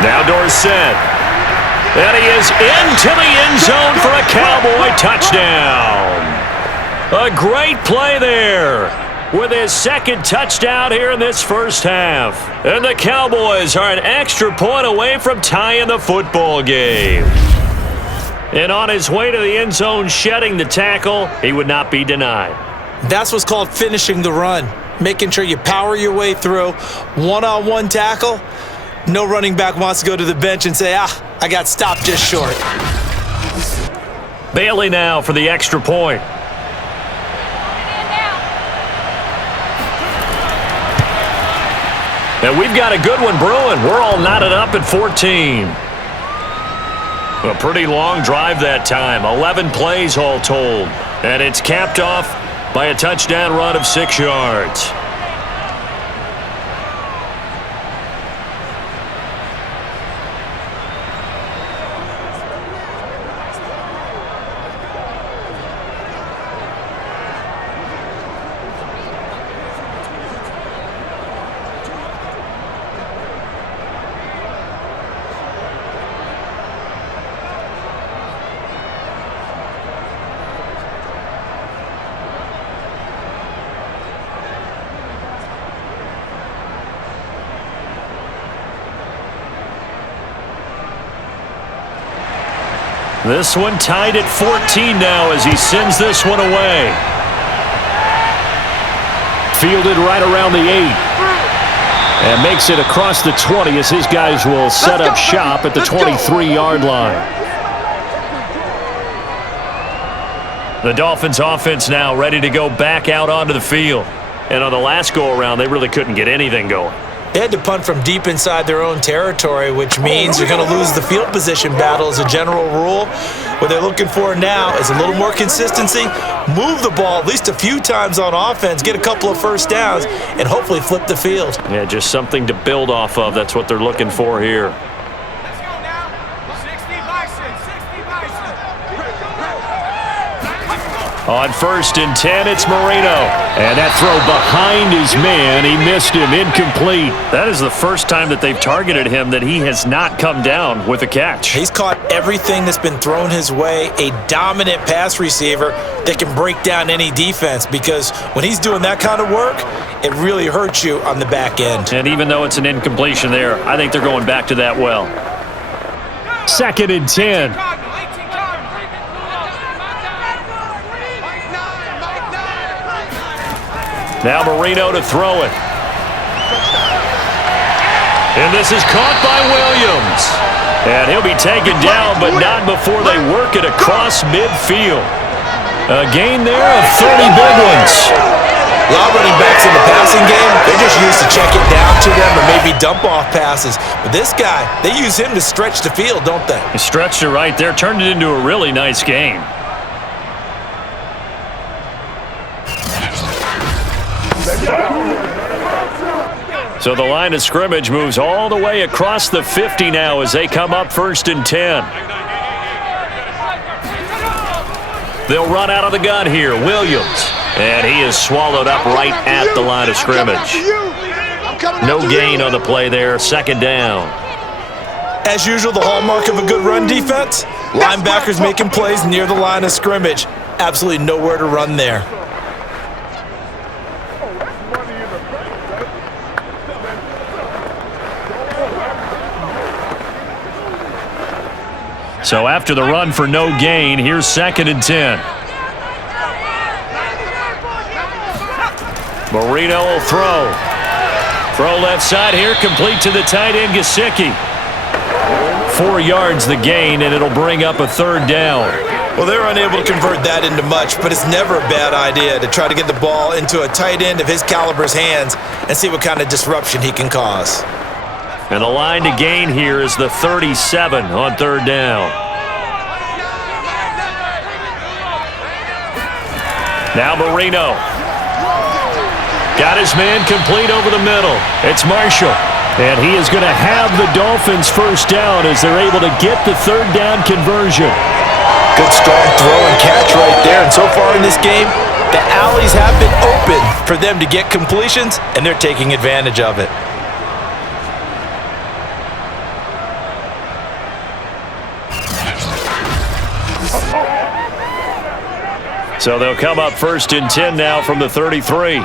Now Dorsett. And he is into the end zone for a Cowboy touchdown. A great play there with his 2nd touchdown here in this first half. And the Cowboys are an extra point away from tying the football game. And on his way to the end zone, shedding the tackle, he would not be denied. That's what's called finishing the run. Making sure you power your way through. One-on-one tackle. No running back wants to go to the bench and say, I got stopped just short. Bailey now for the extra point. And we've got a good one brewing. We're all knotted up at 14. A pretty long drive that time. 11 plays all told. And it's capped off by a touchdown run of 6 yards. This one tied at 14 now as he sends this one away. Fielded right around the 8. And makes it across the 20 as his guys will set up shop at the 23-yard line. The Dolphins offense now ready to go back out onto the field. And on the last go-around, they really couldn't get anything going. They had to punt from deep inside their own territory, which means you're going to lose the field position battle as a general rule. What they're looking for now is a little more consistency, move the ball at least a few times on offense, get a couple of first downs, and hopefully flip the field. Yeah, just something to build off of. That's what they're looking for here. Let's go now. 60 Bison, 60 Bison. On 1st and 10, it's Marino. And that throw behind his man, he missed him, incomplete. That is the first time that they've targeted him that he has not come down with a catch. He's caught everything that's been thrown his way, a dominant pass receiver that can break down any defense, because when he's doing that kind of work, it really hurts you on the back end. And even though it's an incompletion there, I think they're going back to that well. 2nd and 10. Now Marino to throw it. And this is caught by Williams. And he'll be taken down, but not before they work it across midfield. A gain there of 30 big ones. A lot of running backs in the passing game, they're just used to check it down to them or maybe dump off passes. But this guy, they use him to stretch the field, don't they? He stretched it right there, turned it into a really nice game. So the line of scrimmage moves all the way across the 50 now as they come up 1st and 10. They'll run out of the gun here. Williams. And he is swallowed up right at the line of scrimmage. No gain on the play there. 2nd down. As usual, the hallmark of a good run defense, linebackers making plays near the line of scrimmage. Absolutely nowhere to run there. So after the run for no gain, here's 2nd and 10. Marino will throw. Throw left side here, complete to the tight end, Gesicki. 4 yards the gain, and it'll bring up a 3rd down. Well, they're unable to convert that into much, but it's never a bad idea to try to get the ball into a tight end of his caliber's hands and see what kind of disruption he can cause. And the line to gain here is the 37 on 3rd down. Now Marino. Got his man complete over the middle. It's Marshall. And he is going to have the Dolphins 1st down as they're able to get the 3rd down conversion. Good strong throw and catch right there. And so far in this game, the alleys have been open for them to get completions, and they're taking advantage of it. So they'll come up 1st and 10 now from the 33.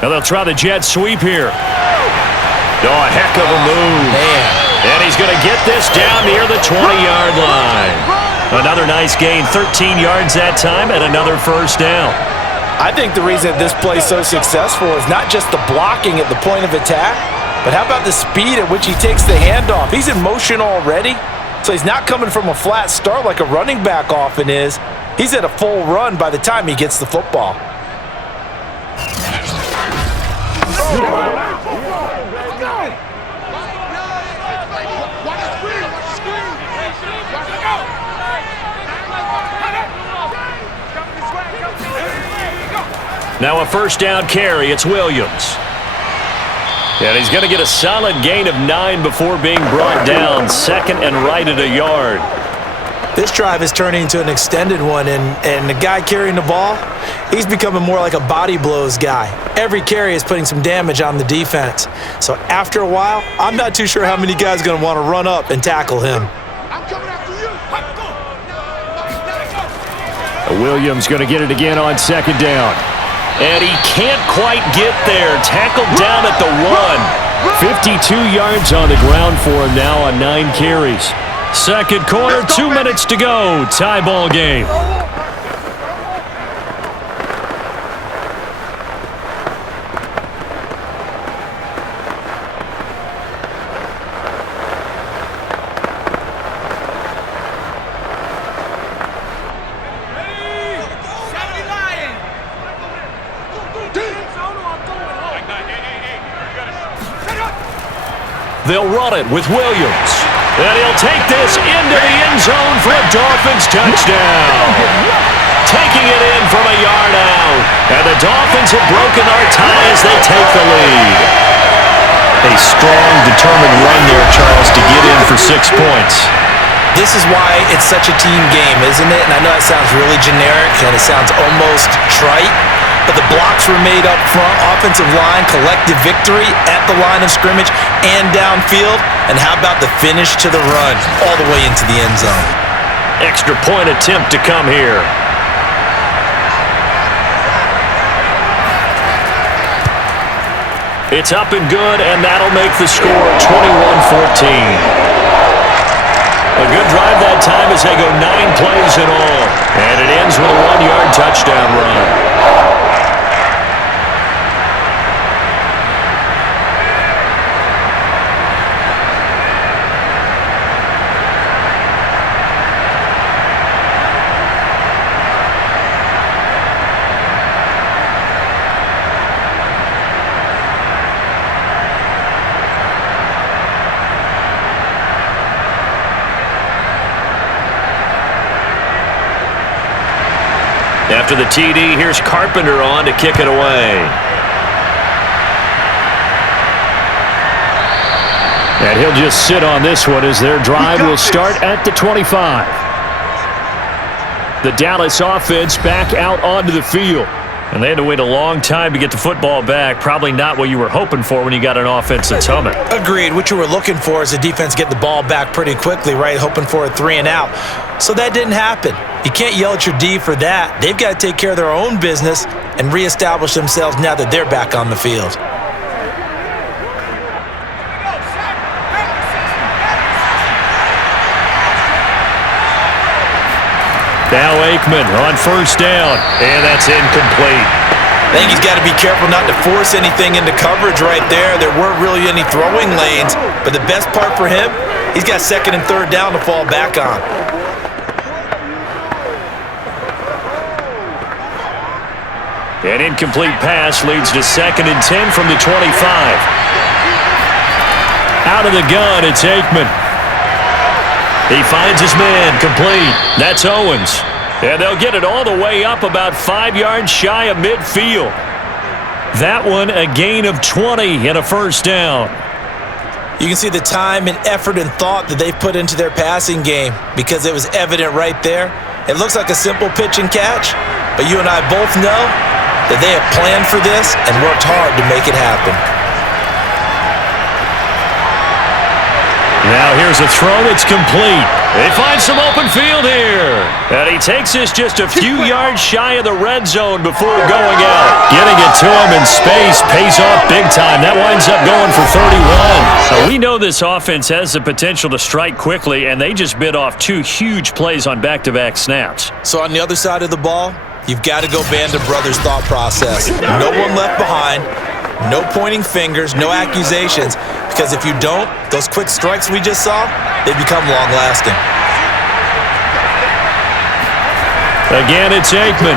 Now they'll try the jet sweep here. Oh, a heck of a move. Man. And he's going to get this down near the 20-yard line. Another nice gain, 13 yards that time, and another 1st down. I think the reason this play is so successful is not just the blocking at the point of attack, but how about the speed at which he takes the handoff? He's in motion already, so he's not coming from a flat start like a running back often is. He's at a full run by the time he gets the football. Now a 1st down carry. It's Williams. And he's going to get a solid gain of 9 before being brought down. 2nd and right at a yard. This drive is turning into an extended one, and the guy carrying the ball, he's becoming more like a body blows guy. Every carry is putting some damage on the defense. So after a while, I'm not too sure how many guys are going to want to run up and tackle him. I'm coming after you. Williams going to get it again on 2nd down. And he can't quite get there. Tackled down at the 1. 52 yards on the ground for him now on 9 carries. Second quarter, 2 minutes to go. Tie ball game. They'll run it with Williams. And he'll take this into the end zone for a Dolphins touchdown. Taking it in from a yard out. And the Dolphins have broken our tie as they take the lead. A strong, determined run there, Charles, to get in for 6 points. This is why it's such a team game, isn't it? And I know it sounds really generic and it sounds almost trite, but the blocks were made up front, offensive line, collective victory at the line of scrimmage and downfield. And how about the finish to the run all the way into the end zone? Extra point attempt to come here. It's up and good, and that'll make the score 21-14. A good drive that time as they go 9 plays in all. And it ends with a 1-yard touchdown run. After the TD, here's Carpenter on to kick it away. And he'll just sit on this one as their drive will start at the 25. The Dallas offense back out onto the field. And they had to wait a long time to get the football back. Probably not what you were hoping for when you got an offense that's humming. Agreed. What you were looking for is a defense get the ball back pretty quickly, right? Hoping for a 3 and out. So that didn't happen. You can't yell at your D for that. They've got to take care of their own business and reestablish themselves now that they're back on the field. Now Aikman on first down, and that's incomplete. I think he's got to be careful not to force anything into coverage right there. There weren't really any throwing lanes, but the best part for him, he's got second and third down to fall back on. An incomplete pass leads to 2nd and 10 from the 25. Out of the gun, it's Aikman. He finds his man, complete. That's Owens. And they'll get it all the way up about 5 yards shy of midfield. That one a gain of 20 and a first down. You can see the time and effort and thought that they've put into their passing game because it was evident right there. It looks like a simple pitch and catch, but you and I both know that they have planned for this and worked hard to make it happen. Now here's a throw that's complete. They find some open field here. And he takes this just a few yards shy of the red zone before going out. Getting it to him in space pays off big time. That winds up going for 31. We know this offense has the potential to strike quickly, and they just bit off 2 huge plays on back-to-back snaps. So on the other side of the ball, you've got to go Band of Brothers thought process. No one left behind, no pointing fingers, no accusations, because if you don't, those quick strikes we just saw, they become long-lasting. Again, it's Aikman.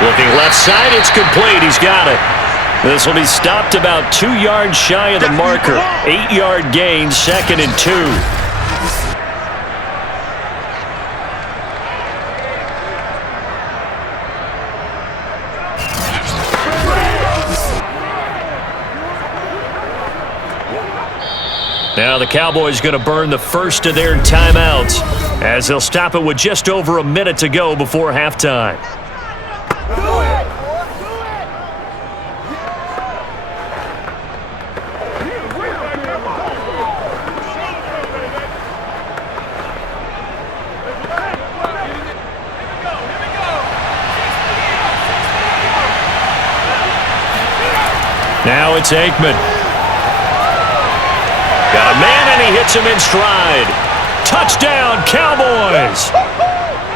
Looking left side, it's complete. He's got it. This will be stopped about 2 yards shy of the marker. 8-yard gain, 2nd and 2. Now the Cowboys going to burn the first of their timeouts as they'll stop it with just over a minute to go before halftime. Now it's Aikman. Got a man, and he hits him in stride. Touchdown, Cowboys!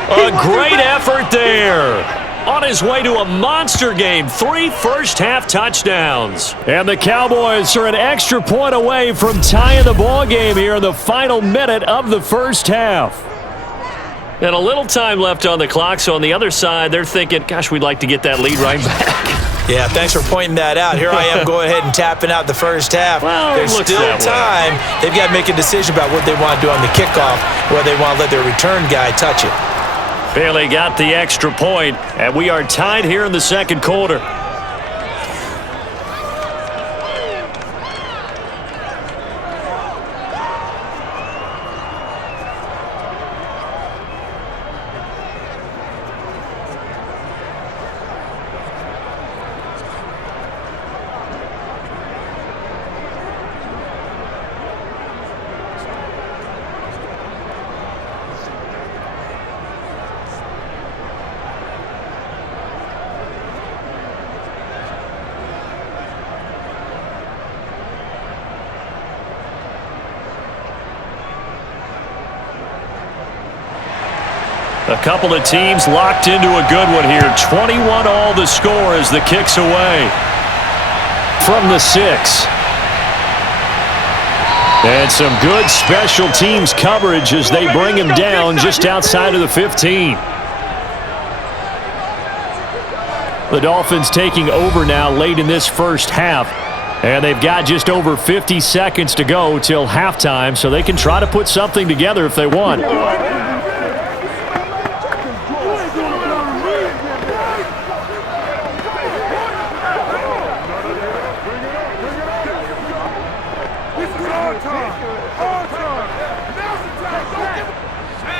A great effort there. On his way to a monster game, 3 first-half touchdowns. And the Cowboys are an extra point away from tying the ball game here in the final minute of the first half. And a little time left on the clock, so on the other side, they're thinking, gosh, we'd like to get that lead right back. Yeah, thanks for pointing that out. Here I am going ahead and tapping out the first half. Well, there's still time. They've got to make a decision about what they want to do on the kickoff, whether they want to let their return guy touch it. Bailey got the extra point, and we are tied here in the second quarter. A couple of teams locked into a good one here. 21 all the score as the kick's away. From the 6. And some good special teams coverage as they bring him down just outside of the 15. The Dolphins taking over now late in this first half. And they've got just over 50 seconds to go till halftime, so they can try to put something together if they want.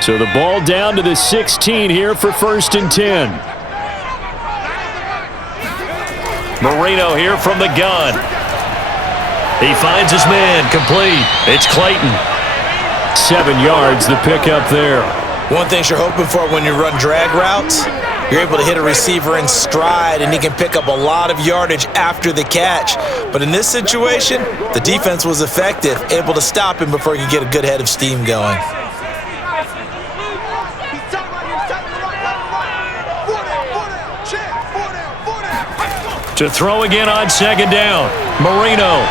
So the ball down to the 16 here for 1st and 10. Marino here from the gun. He finds his man, complete. It's Clayton. 7 yards, the pickup there. One thing you're hoping for when you run drag routes, you're able to hit a receiver in stride, and he can pick up a lot of yardage after the catch. But in this situation, the defense was effective, able to stop him before he could get a good head of steam going. To throw again on 2nd down. Marino.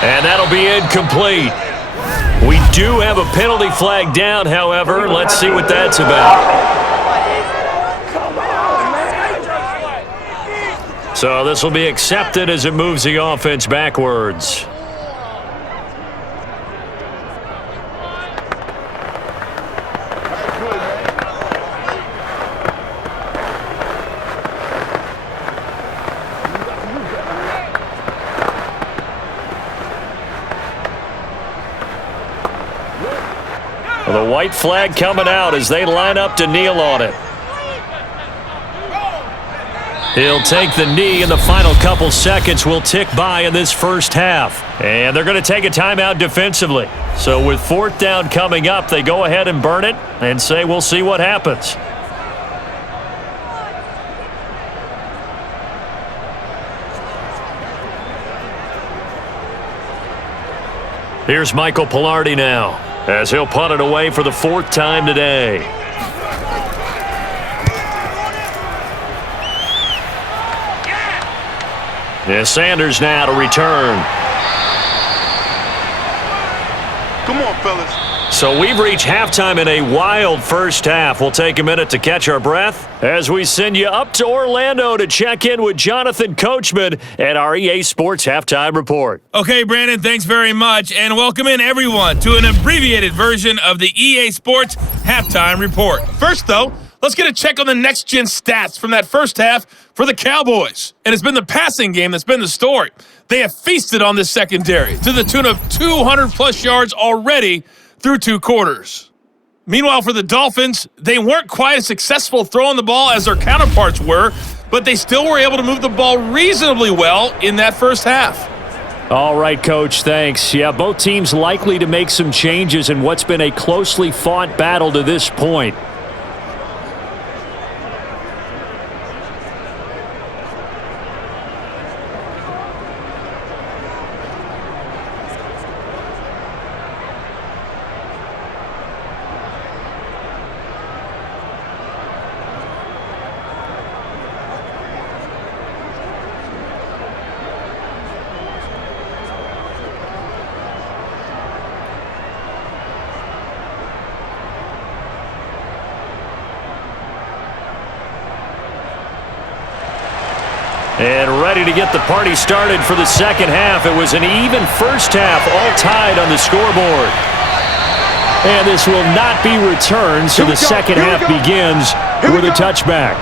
And that'll be incomplete. We do have a penalty flag down, however. Let's see what that's about. So this will be accepted as it moves the offense backwards. The white flag coming out as they line up to kneel on it. He'll take the knee, and the final couple seconds will tick by in this first half. And they're going to take a timeout defensively. So with 4th down coming up, they go ahead and burn it and say we'll see what happens. Here's Michael Pilardi now, as he'll punt it away for the 4th time today. And Sanders now to return. Come on, fellas. So we've reached halftime in a wild first half. We'll take a minute to catch our breath as we send you up to Orlando to check in with Jonathan Coachman at our EA Sports Halftime Report. Okay, Brandon, thanks very much, and welcome in everyone to an abbreviated version of the EA Sports Halftime Report. First, though, let's get a check on the next-gen stats from that first half for the Cowboys. And it's been the passing game that's been the story. They have feasted on this secondary to the tune of 200-plus yards already through 2 quarters. Meanwhile, for the Dolphins, they weren't quite as successful throwing the ball as their counterparts were, but they still were able to move the ball reasonably well in that first half. All right, Coach, thanks. Yeah, both teams likely to make some changes in what's been a closely fought battle to this point. And ready to get the party started for the second half. It was an even first half, all tied on the scoreboard. And this will not be returned, so the second half begins with a touchback.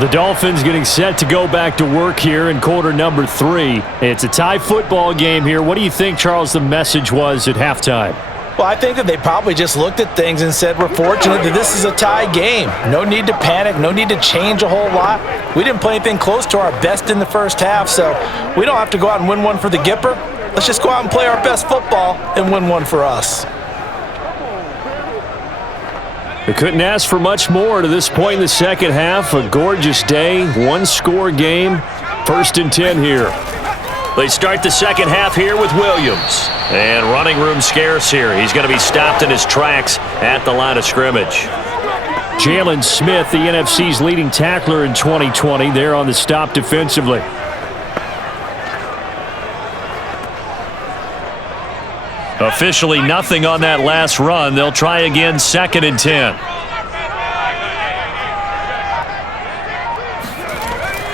The Dolphins getting set to go back to work here in quarter number 3. It's a tie football game here. What do you think, Charles, the message was at halftime? Well, I think that they probably just looked at things and said, we're fortunate that this is a tie game. No need to panic, no need to change a whole lot. We didn't play anything close to our best in the first half, so we don't have to go out and win one for the Gipper. Let's just go out and play our best football and win one for us. They couldn't ask for much more to this point in the second half. A gorgeous day, one-score game, 1st and 10 here. They start the second half here with Williams. And running room scarce here. He's going to be stopped in his tracks at the line of scrimmage. Jalen Smith, the NFC's leading tackler in 2020, there on the stop defensively. Officially nothing on that last run. They'll try again, 2nd and 10.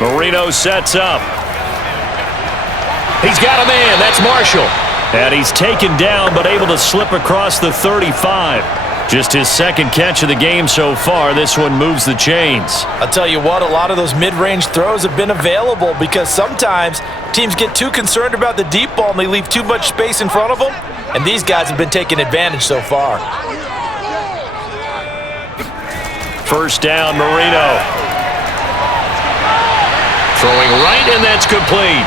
Marino sets up. He's got a man. That's Marshall. And he's taken down but able to slip across the 35. Just his second catch of the game so far. This one moves the chains. I'll tell you what, a lot of those mid-range throws have been available because sometimes teams get too concerned about the deep ball and they leave too much space in front of them. And these guys have been taking advantage so far. First down, Marino. Throwing right, and that's complete.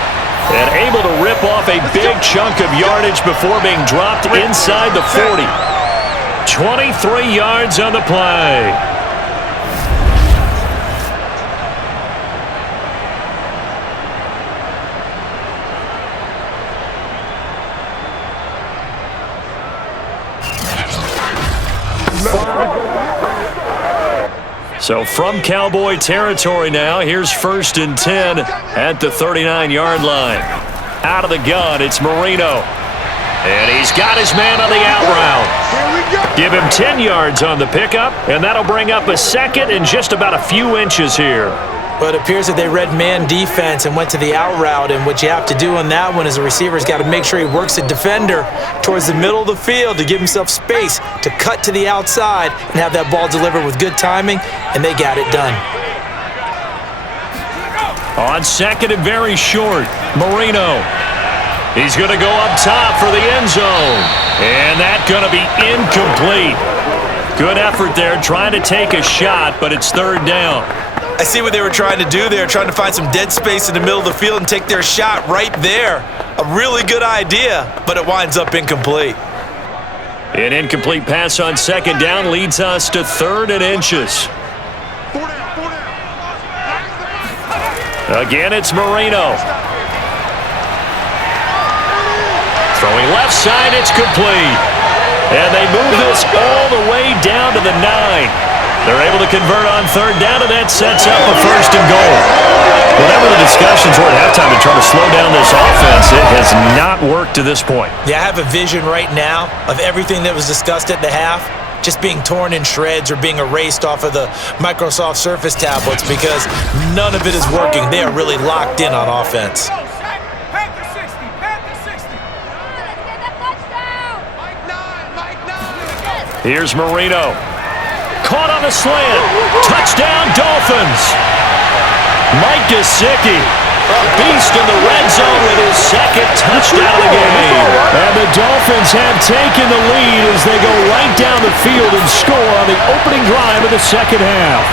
And able to rip off a big chunk of yardage before being dropped inside the 40. 23 yards on the play. So from Cowboy territory now, here's 1st and 10 at the 39-yard line. Out of the gun, it's Marino. And he's got his man on the out route. Give him 10 yards on the pickup, and that'll bring up a 2nd and just about a few inches here. But it appears that they read man defense and went to the out route, and what you have to do on that one is a receiver's got to make sure he works a defender towards the middle of the field to give himself space to cut to the outside and have that ball delivered with good timing, and they got it done. On 2nd and very short, Marino. He's going to go up top for the end zone, and that's going to be incomplete. Good effort there, trying to take a shot, but it's 3rd down. I see what they were trying to do there, trying to find some dead space in the middle of the field and take their shot right there. A really good idea, but it winds up incomplete. An incomplete pass on 2nd down leads us to 3rd and inches. Again, it's Marino. Throwing left side, it's complete. And they move this all the way down to the 9. They're able to convert on 3rd down, and that sets up a 1st and goal. Whatever the discussions were at halftime to try to slow down this offense, it has not worked to this point. Yeah, I have a vision right now of everything that was discussed at the half just being torn in shreds or being erased off of the Microsoft Surface tablets because none of it is working. They are really locked in on offense. Here's Marino. Caught on a slant. Touchdown, Dolphins. Mike Gesicki, a beast in the red zone with his 2nd touchdown of the game. And the Dolphins have taken the lead as they go right down the field and score on the opening drive of the second half.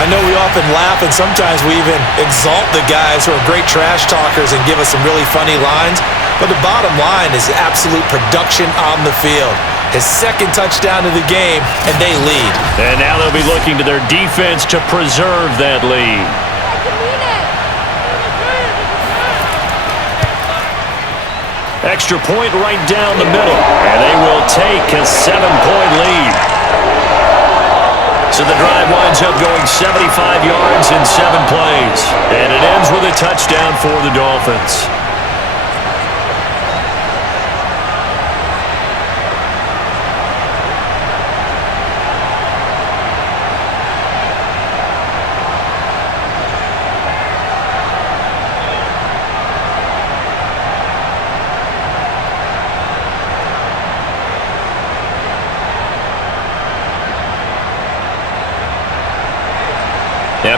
I know we often laugh and sometimes we even exalt the guys who are great trash talkers and give us some really funny lines, but the bottom line is absolute production on the field. His 2nd touchdown of the game, and they lead. And now they'll be looking to their defense to preserve that lead. Extra point right down the middle, and they will take a 7-point lead. So the drive winds up going 75 yards in 7 plays, and it ends with a touchdown for the Dolphins.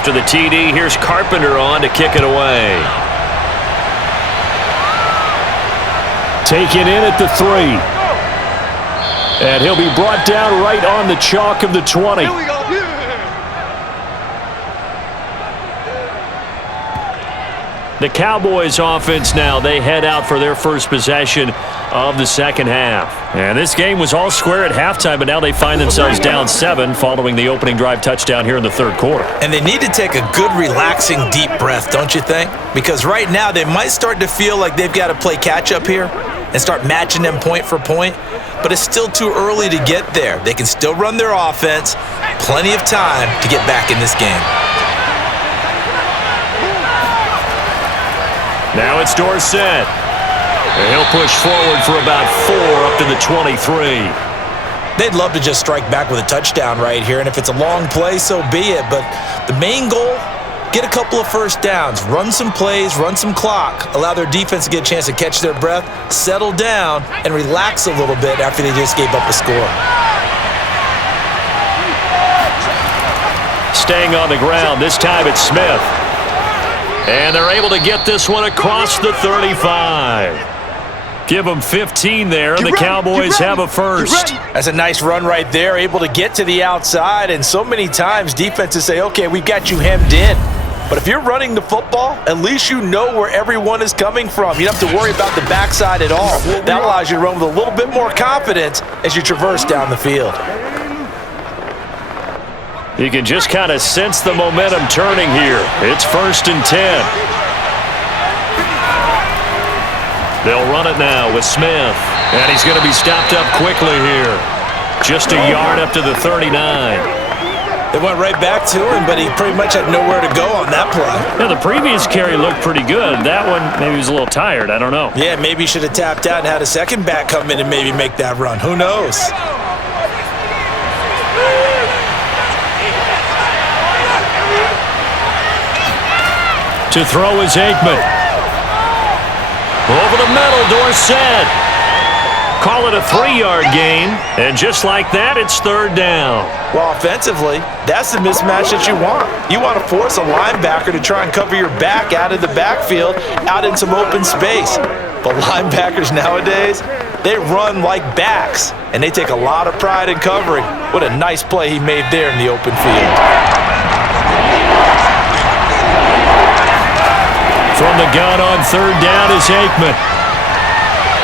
After the TD, here's Carpenter on to kick it away. Taken in at the 3. And he'll be brought down right on the chalk of the 20. Here we go. The Cowboys offense now, they head out for their first possession of the second half. And this game was all square at halftime, but now they find themselves down 7 following the opening drive touchdown here in the third quarter. And they need to take a good, relaxing, deep breath, don't you think? Because right now they might start to feel like they've got to play catch-up here and start matching them point for point. But it's still too early to get there. They can still run their offense. Plenty of time to get back in this game. Now it's Dorsett. And he'll push forward for about 4 up to the 23. They'd love to just strike back with a touchdown right here, and if it's a long play, so be it. But the main goal, get a couple of first downs, run some plays, run some clock, allow their defense to get a chance to catch their breath, settle down, and relax a little bit after they just gave up a score. Staying on the ground, this time it's Smith. And they're able to get this one across the 35. Give them 15 there, and the Cowboys have a first. That's a nice run right there, able to get to the outside, and so many times defenses say, okay, we've got you hemmed in. But if you're running the football, at least you know where everyone is coming from. You don't have to worry about the backside at all. That allows you to run with a little bit more confidence as you traverse down the field. You can just kind of sense the momentum turning here. It's 1st and 10. They'll run it now with Smith. And he's going to be stopped up quickly here. Just a yard up to the 39. They went right back to him, but he pretty much had nowhere to go on that play. Now, the previous carry looked pretty good. That one, maybe he was a little tired. I don't know. Yeah, maybe he should have tapped out and had a second back come in and maybe make that run. Who knows? To throw is Aikman. Over the middle, Dorsett. Call it a 3-yard gain, and just like that, it's 3rd down. Well, offensively, that's the mismatch that you want. You want to force a linebacker to try and cover your back out of the backfield, out in some open space. But linebackers nowadays, they run like backs, and they take a lot of pride in covering. What a nice play he made there in the open field. From the gun on 3rd down is Aikman.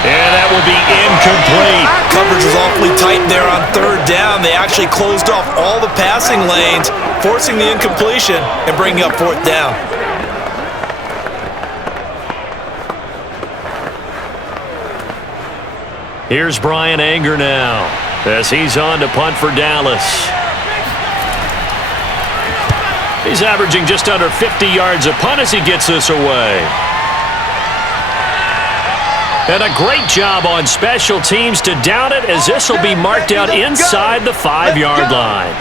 And that will be incomplete. Coverage was awfully tight there on 3rd down. They actually closed off all the passing lanes, forcing the incompletion and bringing up 4th down. Here's Brian Anger now as he's on to punt for Dallas. He's averaging just under 50 yards a punt as he gets this away. And a great job on special teams to down it, as this will be marked out inside the 5-yard line.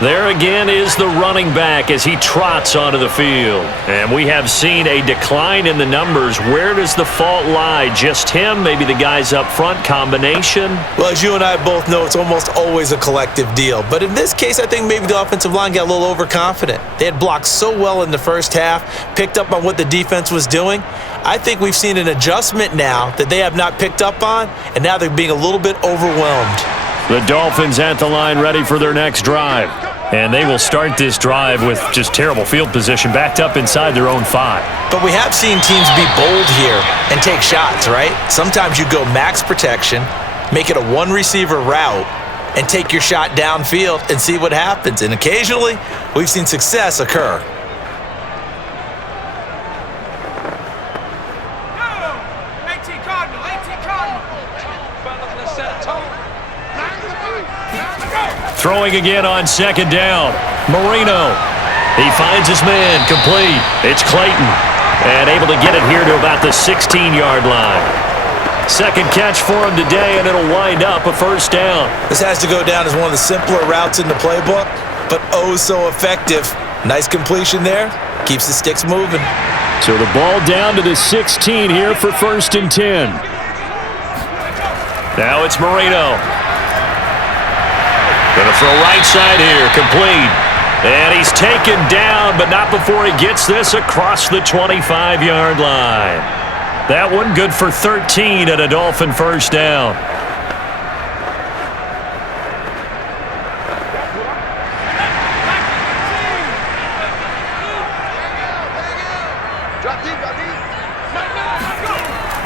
There again is the running back as he trots onto the field. And we have seen a decline in the numbers. Where does the fault lie? Just him? Maybe the guys up front? Combination? Well, as you and I both know, it's almost always a collective deal. But in this case, I think maybe the offensive line got a little overconfident. They had blocked so well in the first half, picked up on what the defense was doing. I think we've seen an adjustment now that they have not picked up on, and now they're being a little bit overwhelmed. The Dolphins at the line ready for their next drive. And they will start this drive with just terrible field position, backed up inside their own 5. But we have seen teams be bold here and take shots, right? Sometimes you go max protection, make it a one-receiver route, and take your shot downfield and see what happens. And occasionally, we've seen success occur. Throwing again on 2nd down. Marino. He finds his man. Complete. It's Clayton. And able to get it here to about the 16-yard line. Second catch for him today, and it'll wind up a 1st down. This has to go down as one of the simpler routes in the playbook, but oh so effective. Nice completion there. Keeps the sticks moving. So the ball down to the 16 here for 1st and 10. Now it's Marino. Going to throw right side here. Complete. And he's taken down, but not before he gets this across the 25-yard line. That one good for 13 and a Dolphin first down.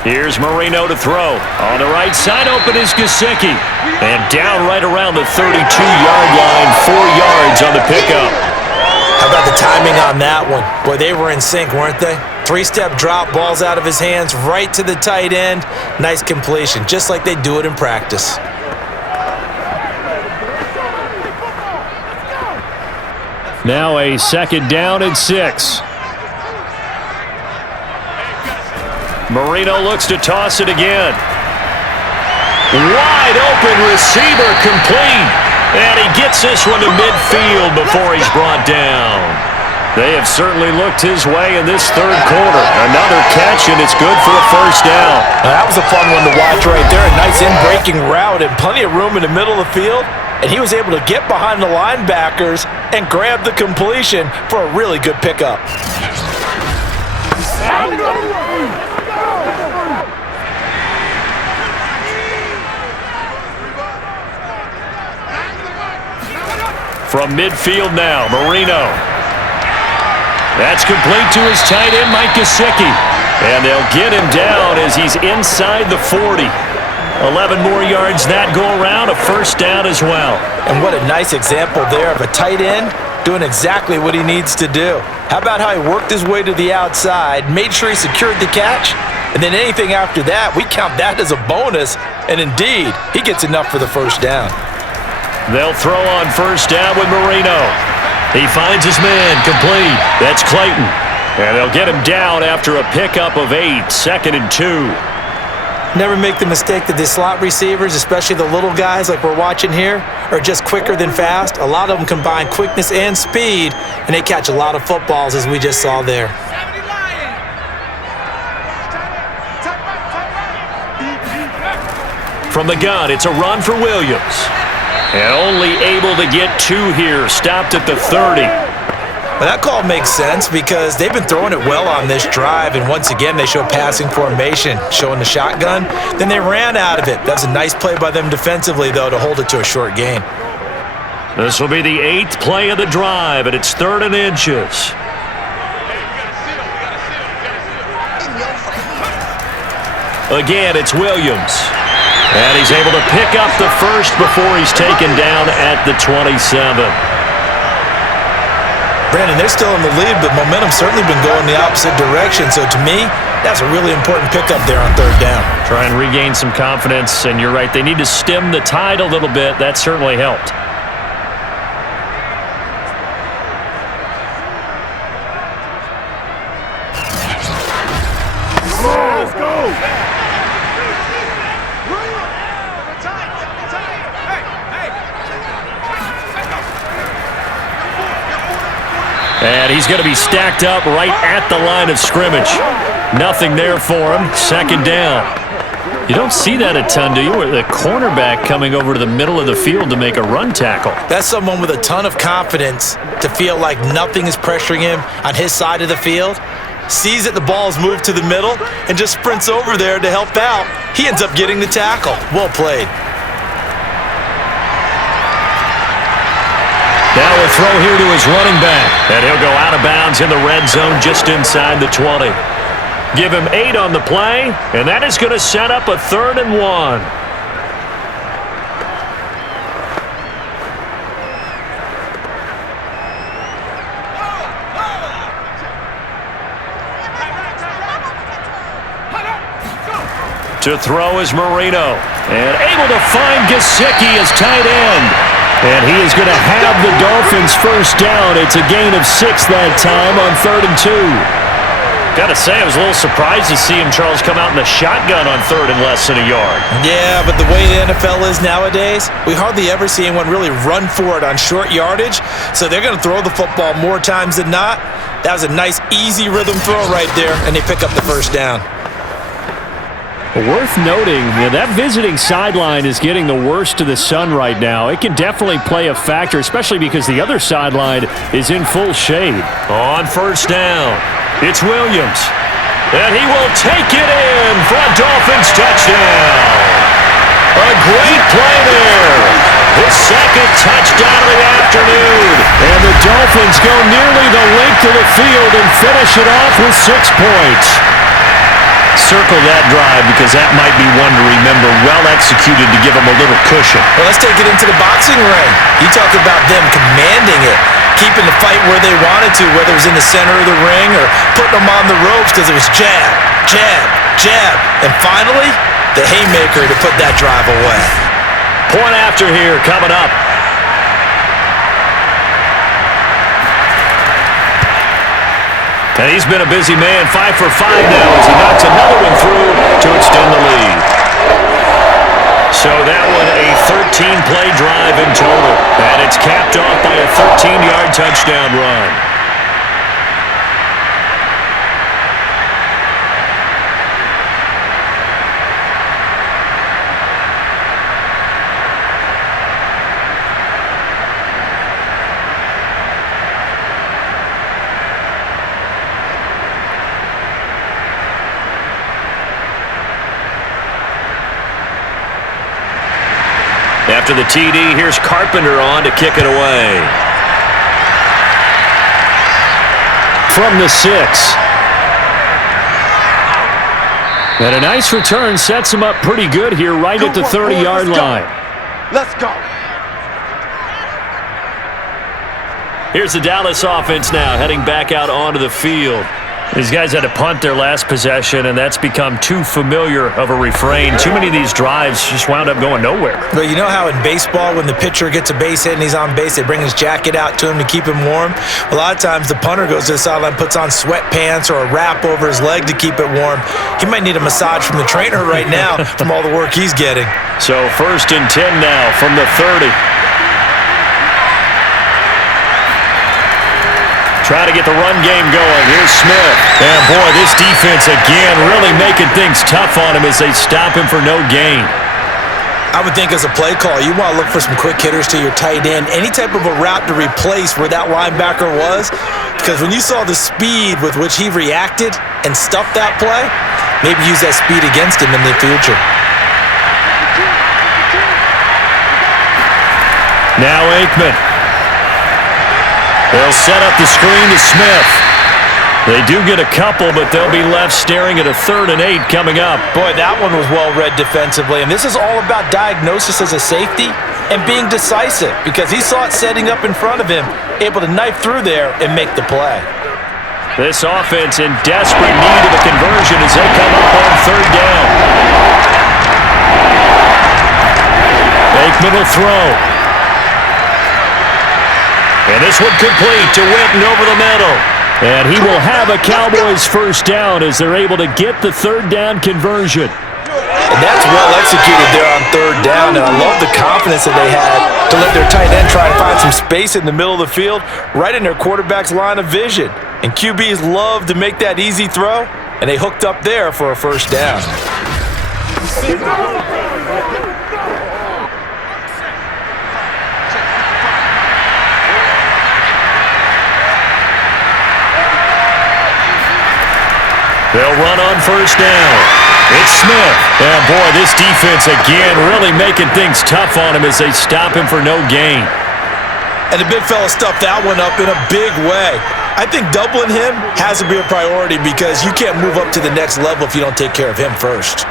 Here's Marino to throw. On the right side, open is Gesicki. And down right around the 32-yard line, 4 yards on the pickup. How about the timing on that one? Boy, they were in sync, weren't they? 3-step drop, balls out of his hands, right to the tight end. Nice completion, just like they do it in practice. Now a second down and 6. Marino looks to toss it again. Wide open receiver complete. And he gets this one to midfield before he's brought down. They have certainly looked his way in this third quarter. Another catch, and it's good for a first down. Now, that was a fun one to watch right there. A nice in-breaking route and plenty of room in the middle of the field. And he was able to get behind the linebackers and grab the completion for a really good pickup. From midfield now, Marino. That's complete to his tight end, Mike Gesicki. And they'll get him down as he's inside the 40. 11 more yards that go around, a first down as well. And what a nice example there of a tight end doing exactly what he needs to do. How about how he worked his way to the outside, made sure he secured the catch, and then anything after that, we count that as a bonus. And indeed, he gets enough for the first down. They'll throw on first down with Marino. He finds his man complete. That's Clayton. And they'll get him down after a pickup of 8, 2nd and 2. Never make the mistake that the slot receivers, especially the little guys like we're watching here, are just quicker than fast. A lot of them combine quickness and speed, and they catch a lot of footballs, as we just saw there. From the gun, it's a run for Williams. And only able to get 2 here, stopped at the 30. Well, that call makes sense because they've been throwing it well on this drive, and once again they show passing formation, showing the shotgun. Then they ran out of it. That's a nice play by them defensively, though, to hold it to a short gain. This will be the 8th play of the drive, and it's 3rd and inches. Again, it's Williams. And he's able to pick up the first before he's taken down at the 27. Brandon, they're still in the lead, but momentum's certainly been going the opposite direction. So to me, that's a really important pickup there on 3rd down. Try and regain some confidence, and you're right. They need to stem the tide a little bit. That certainly helped. Let's go! And he's going to be stacked up right at the line of scrimmage. Nothing there for him. 2nd down. You don't see that a ton, do you? With the cornerback coming over to the middle of the field to make a run tackle. That's someone with a ton of confidence to feel like nothing is pressuring him on his side of the field. Sees that the ball's moved to the middle and just sprints over there to help out. He ends up getting the tackle. Well played. Now a throw here to his running back. And he'll go out of bounds in the red zone just inside the 20. Give him 8 on the play, and that is going to set up a 3rd and 1. To throw is Marino. And able to find Gesicki as tight end. And he is going to have the Dolphins first down. It's a gain of 6 that time on 3rd and 2. Got to say, I was a little surprised to see him, Charles, come out in the shotgun on 3rd and less than a yard. Yeah, but the way the NFL is nowadays, we hardly ever see anyone really run for it on short yardage. So they're going to throw the football more times than not. That was a nice, easy rhythm throw right there, and they pick up the first down. Worth noting, that visiting sideline is getting the worst of the sun right now. It can definitely play a factor, especially because the other sideline is in full shade. On first down, it's Williams. And he will take it in for a Dolphins touchdown. A great play there. His second touchdown of the afternoon. And the Dolphins go nearly the length of the field and finish it off with 6 points. Circle that drive because that might be one to remember. Well executed to give them a little cushion. Well, let's take it into the boxing ring. You talk about them commanding it, keeping the fight where they wanted to, whether it was in the center of the ring or putting them on the ropes because it was jab, jab, jab. And finally, the haymaker to put that drive away. Point after here coming up. And he's been a busy man, 5 for 5 now as he knocks another one through to extend the lead. So that one a 13-play drive in total. And it's capped off by a 13-yard touchdown run. After the TD, here's Carpenter on to kick it away. From the 6. And a nice return sets him up pretty good here right at the 30-yard line. Let's go. Here's the Dallas offense now heading back out onto the field. These guys had to punt their last possession, and that's become too familiar of a refrain. Too many of these drives just wound up going nowhere. But you know how in baseball, when the pitcher gets a base hit and he's on base, they bring his jacket out to him to keep him warm? A lot of times the punter goes to the sideline, puts on sweatpants or a wrap over his leg to keep it warm. He might need a massage from the trainer right now from all the work he's getting. So 1st and 10 now from the 30. Try to get the run game going. Here's Smith. And boy, this defense again really making things tough on him as they stop him for no gain. I would think as a play call, you want to look for some quick hitters to your tight end. Any type of a route to replace where that linebacker was. Because when you saw the speed with which he reacted and stuffed that play, maybe use that speed against him in the future. Now Aikman. They'll set up the screen to Smith. They do get a couple, but they'll be left staring at a 3rd and 8 coming up. Boy, that one was well read defensively, and this is all about diagnosis as a safety and being decisive because he saw it setting up in front of him, able to knife through there and make the play. This offense in desperate need of a conversion as they come up on 3rd down. Aikman will throw. And this one complete to Witten over the middle. And he will have a Cowboys 1st down as they're able to get the 3rd down conversion. And that's well executed there on 3rd down. And I love the confidence that they had to let their tight end try and find some space in the middle of the field, right in their quarterback's line of vision. And QBs love to make that easy throw, and they hooked up there for a 1st down. They'll run on 1st down. It's Smith. And boy, this defense again really making things tough on him as they stop him for no gain. And the big fella stuffed that one up in a big way. I think doubling him has to be a priority because you can't move up to the next level if you don't take care of him first.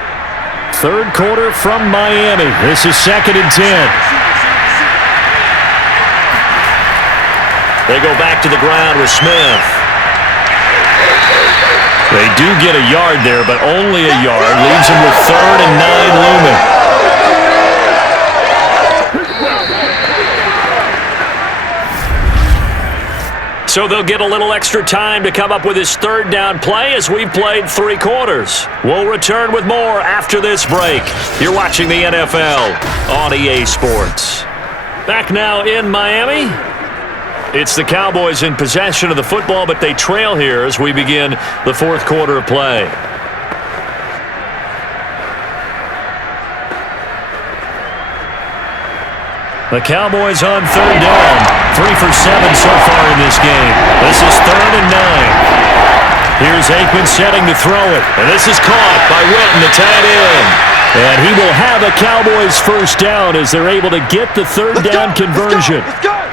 3rd quarter from Miami. This is 2nd and 10. They go back to the ground with Smith. They do get a yard there, but only a yard. Leaves them with 3rd and 9 looming. So they'll get a little extra time to come up with his 3rd down play as we've played 3 quarters. We'll return with more after this break. You're watching the NFL on EA Sports. Back now in Miami. It's the Cowboys in possession of the football, but they trail here as we begin the 4th quarter of play. The Cowboys on third down. 3 for 7 so far in this game. This is 3rd and 9. Here's Aikman setting to throw it. And this is caught by Wilton, the tight end. And he will have a Cowboys first down as they're able to get the third down conversion.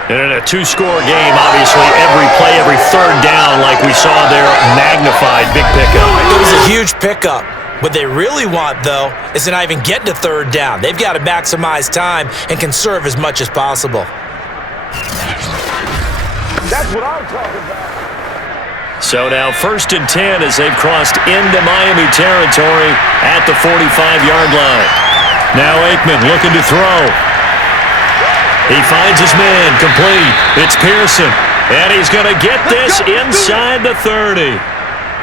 And in a 2-score game, obviously, every play, every third down, like we saw there, magnified. Big pickup. It was a huge pickup. What they really want, though, is to not even get to third down. They've got to maximize time and conserve as much as possible. That's what I'm talking about. So now 1st and 10 as they've crossed into Miami territory at the 45-yard line. Now Aikman looking to throw. He finds his man, complete. It's Pearson, and he's going to get this inside the 30.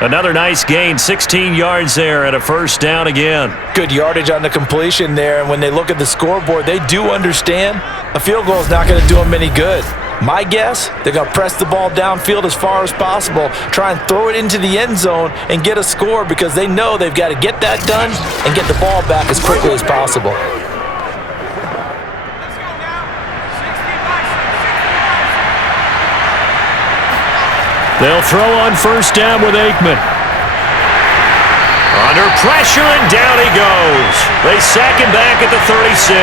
Another nice gain, 16 yards there and a first down again. Good yardage on the completion there, and when they look at the scoreboard, they do understand a field goal is not going to do them any good. My guess, they're going to press the ball downfield as far as possible, try and throw it into the end zone and get a score because they know they've got to get that done and get the ball back as quickly as possible. They'll throw on first down with Aikman. Under pressure, and down he goes. They sack him back at the 36.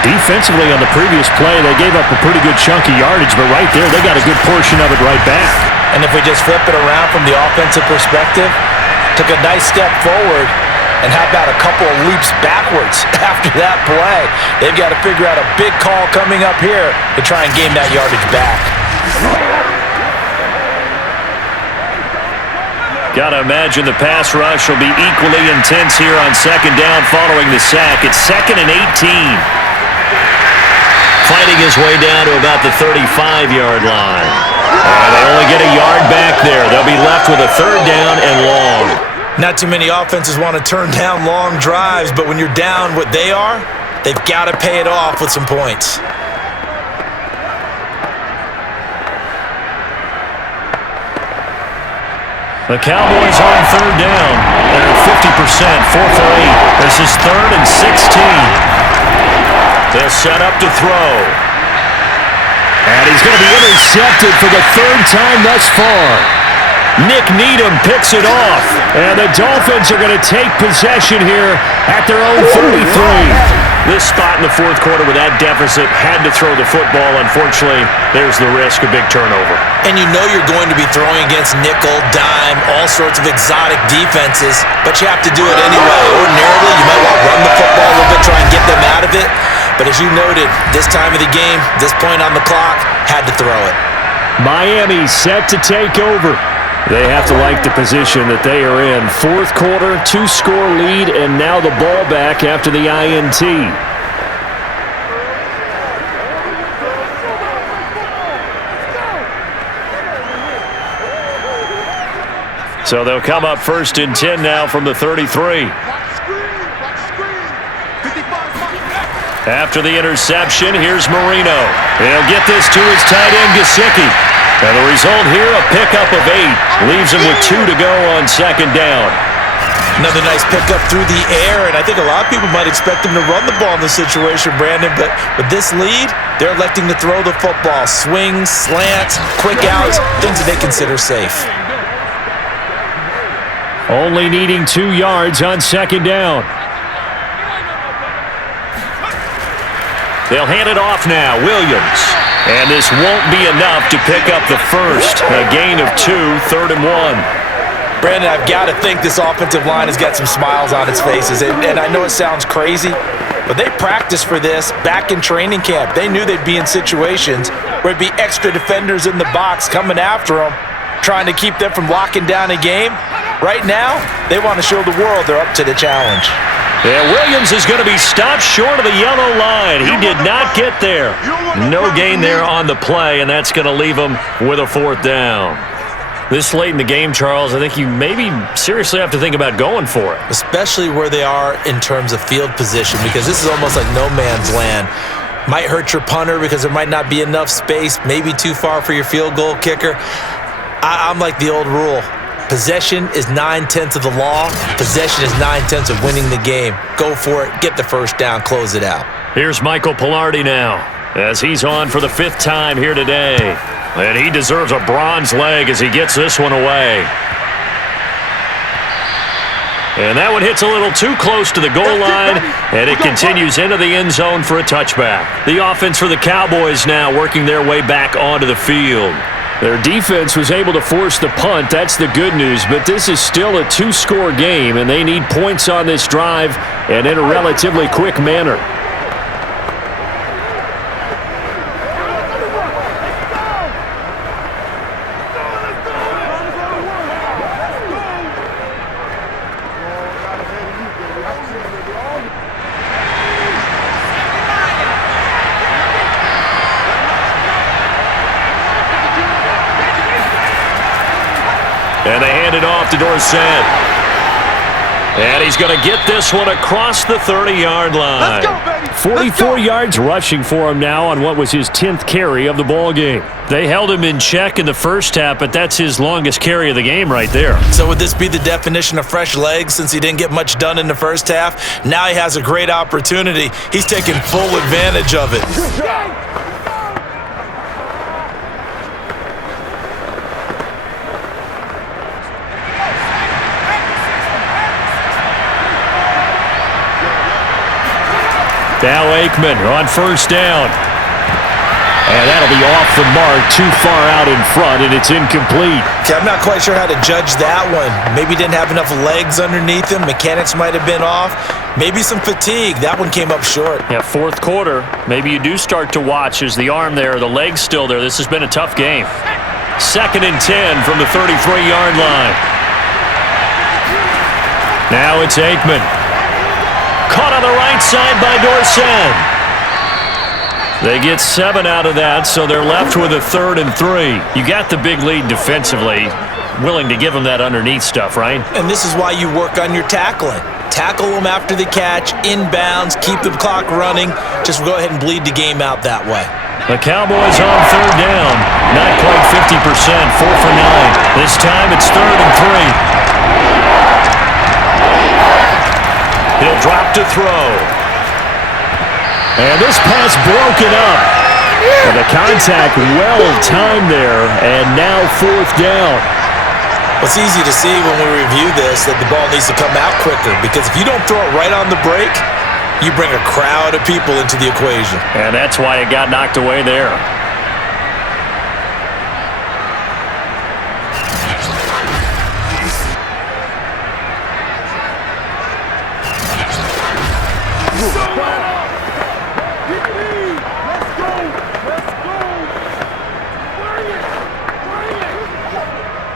Defensively on the previous play, they gave up a pretty good chunk of yardage, but right there, they got a good portion of it right back. And if we just flip it around from the offensive perspective, took a nice step forward, and how about a couple of leaps backwards after that play? They've got to figure out a big call coming up here to try and gain that yardage back. Got to imagine the pass rush will be equally intense here on 2nd down following the sack. It's 2nd and 18. Fighting his way down to about the 35-yard line. And they only get a yard back there. They'll be left with a 3rd down and long. Not too many offenses want to turn down long drives, but when you're down what they are, they've got to pay it off with some points. The Cowboys on 3rd down. They're at 50%, 4 for 8. This is 3rd and 16. They'll set up to throw. And he's going to be intercepted for the 3rd time thus far. Nick Needham picks it off. And the Dolphins are going to take possession here at their own 33. This spot in the 4th quarter with that deficit had to throw the football. Unfortunately, there's the risk of big turnover. And you know you're going to be throwing against nickel, dime, all sorts of exotic defenses, but you have to do it anyway. Ordinarily, you might want to run the football a little bit, try and get them out of it. But as you noted, this time of the game, this point on the clock, had to throw it. Miami set to take over. They have to like the position that they are in. 4th quarter, 2-score lead, and now the ball back after the INT. So they'll come up 1st and 10 now from the 33. After the interception, here's Marino. He'll get this to his tight end, Gesicki. And the result here, a pickup of 8. Leaves him with 2 to go on 2nd down. Another nice pickup through the air, and I think a lot of people might expect him to run the ball in this situation, Brandon, but with this lead, they're electing to throw the football. Swings, slants, quick outs, things that they consider safe. Only needing 2 yards on 2nd down. They'll hand it off now, Williams. And this won't be enough to pick up the first. A gain of 2, 3rd and 1. Brandon, I've got to think this offensive line has got some smiles on its faces. And I know it sounds crazy, but they practiced for this back in training camp. They knew they'd be in situations where it'd be extra defenders in the box coming after them, trying to keep them from locking down a game. Right now, they want to show the world they're up to the challenge. Yeah, Williams is going to be stopped short of the yellow line. He did not get there. No gain there on the play, and that's going to leave him with a 4th down. This late in the game, Charles, I think you maybe seriously have to think about going for it. Especially where they are in terms of field position, because this is almost like no man's land. Might hurt your punter because there might not be enough space, maybe too far for your field goal kicker. I'm like the old rule. Possession is 9/10 of the law. Possession is 9/10 of winning the game. Go for it. Get the first down. Close it out. Here's Michael Pilardi now, as he's on for the 5th time here today. And he deserves a bronze leg as he gets this one away. And that one hits a little too close to the goal line, and it continues into the end zone for a touchback. The offense for the Cowboys now working their way back onto the field. Their defense was able to force the punt. That's the good news, but this is still a 2-score game, and they need points on this drive and in a relatively quick manner. And they hand it off to Dorsett. And he's going to get this one across the 30-yard line. Let's go, baby. 44 yards rushing for him now on what was his 10th carry of the ball game. They held him in check in the first half, but that's his longest carry of the game right there. So would this be the definition of fresh legs since he didn't get much done in the first half? Now he has a great opportunity. He's taking full advantage of it. Now Aikman on first down. And that'll be off the mark, too far out in front, and it's incomplete. Okay, I'm not quite sure how to judge that one. Maybe didn't have enough legs underneath him. Mechanics might have been off. Maybe some fatigue. That one came up short. Yeah, fourth quarter. Maybe you do start to watch as the arm there, the leg's still there. This has been a tough game. 2nd and 10 from the 33-yard line. Now it's Aikman. Caught on the right side by Dorsett. They get 7 out of that, so they're left with a 3rd and 3. You got the big lead defensively, willing to give them that underneath stuff, right? And this is why you work on your tackling. Tackle them after the catch, inbounds, keep the clock running. Just go ahead and bleed the game out that way. The Cowboys on 3rd down. Not quite 50%, 4 for 9. This time it's 3rd and 3. He'll drop to throw. And this pass broken up. And the contact well-timed there, and now 4th down. It's easy to see when we review this that the ball needs to come out quicker, because if you don't throw it right on the break, you bring a crowd of people into the equation. And that's why it got knocked away there.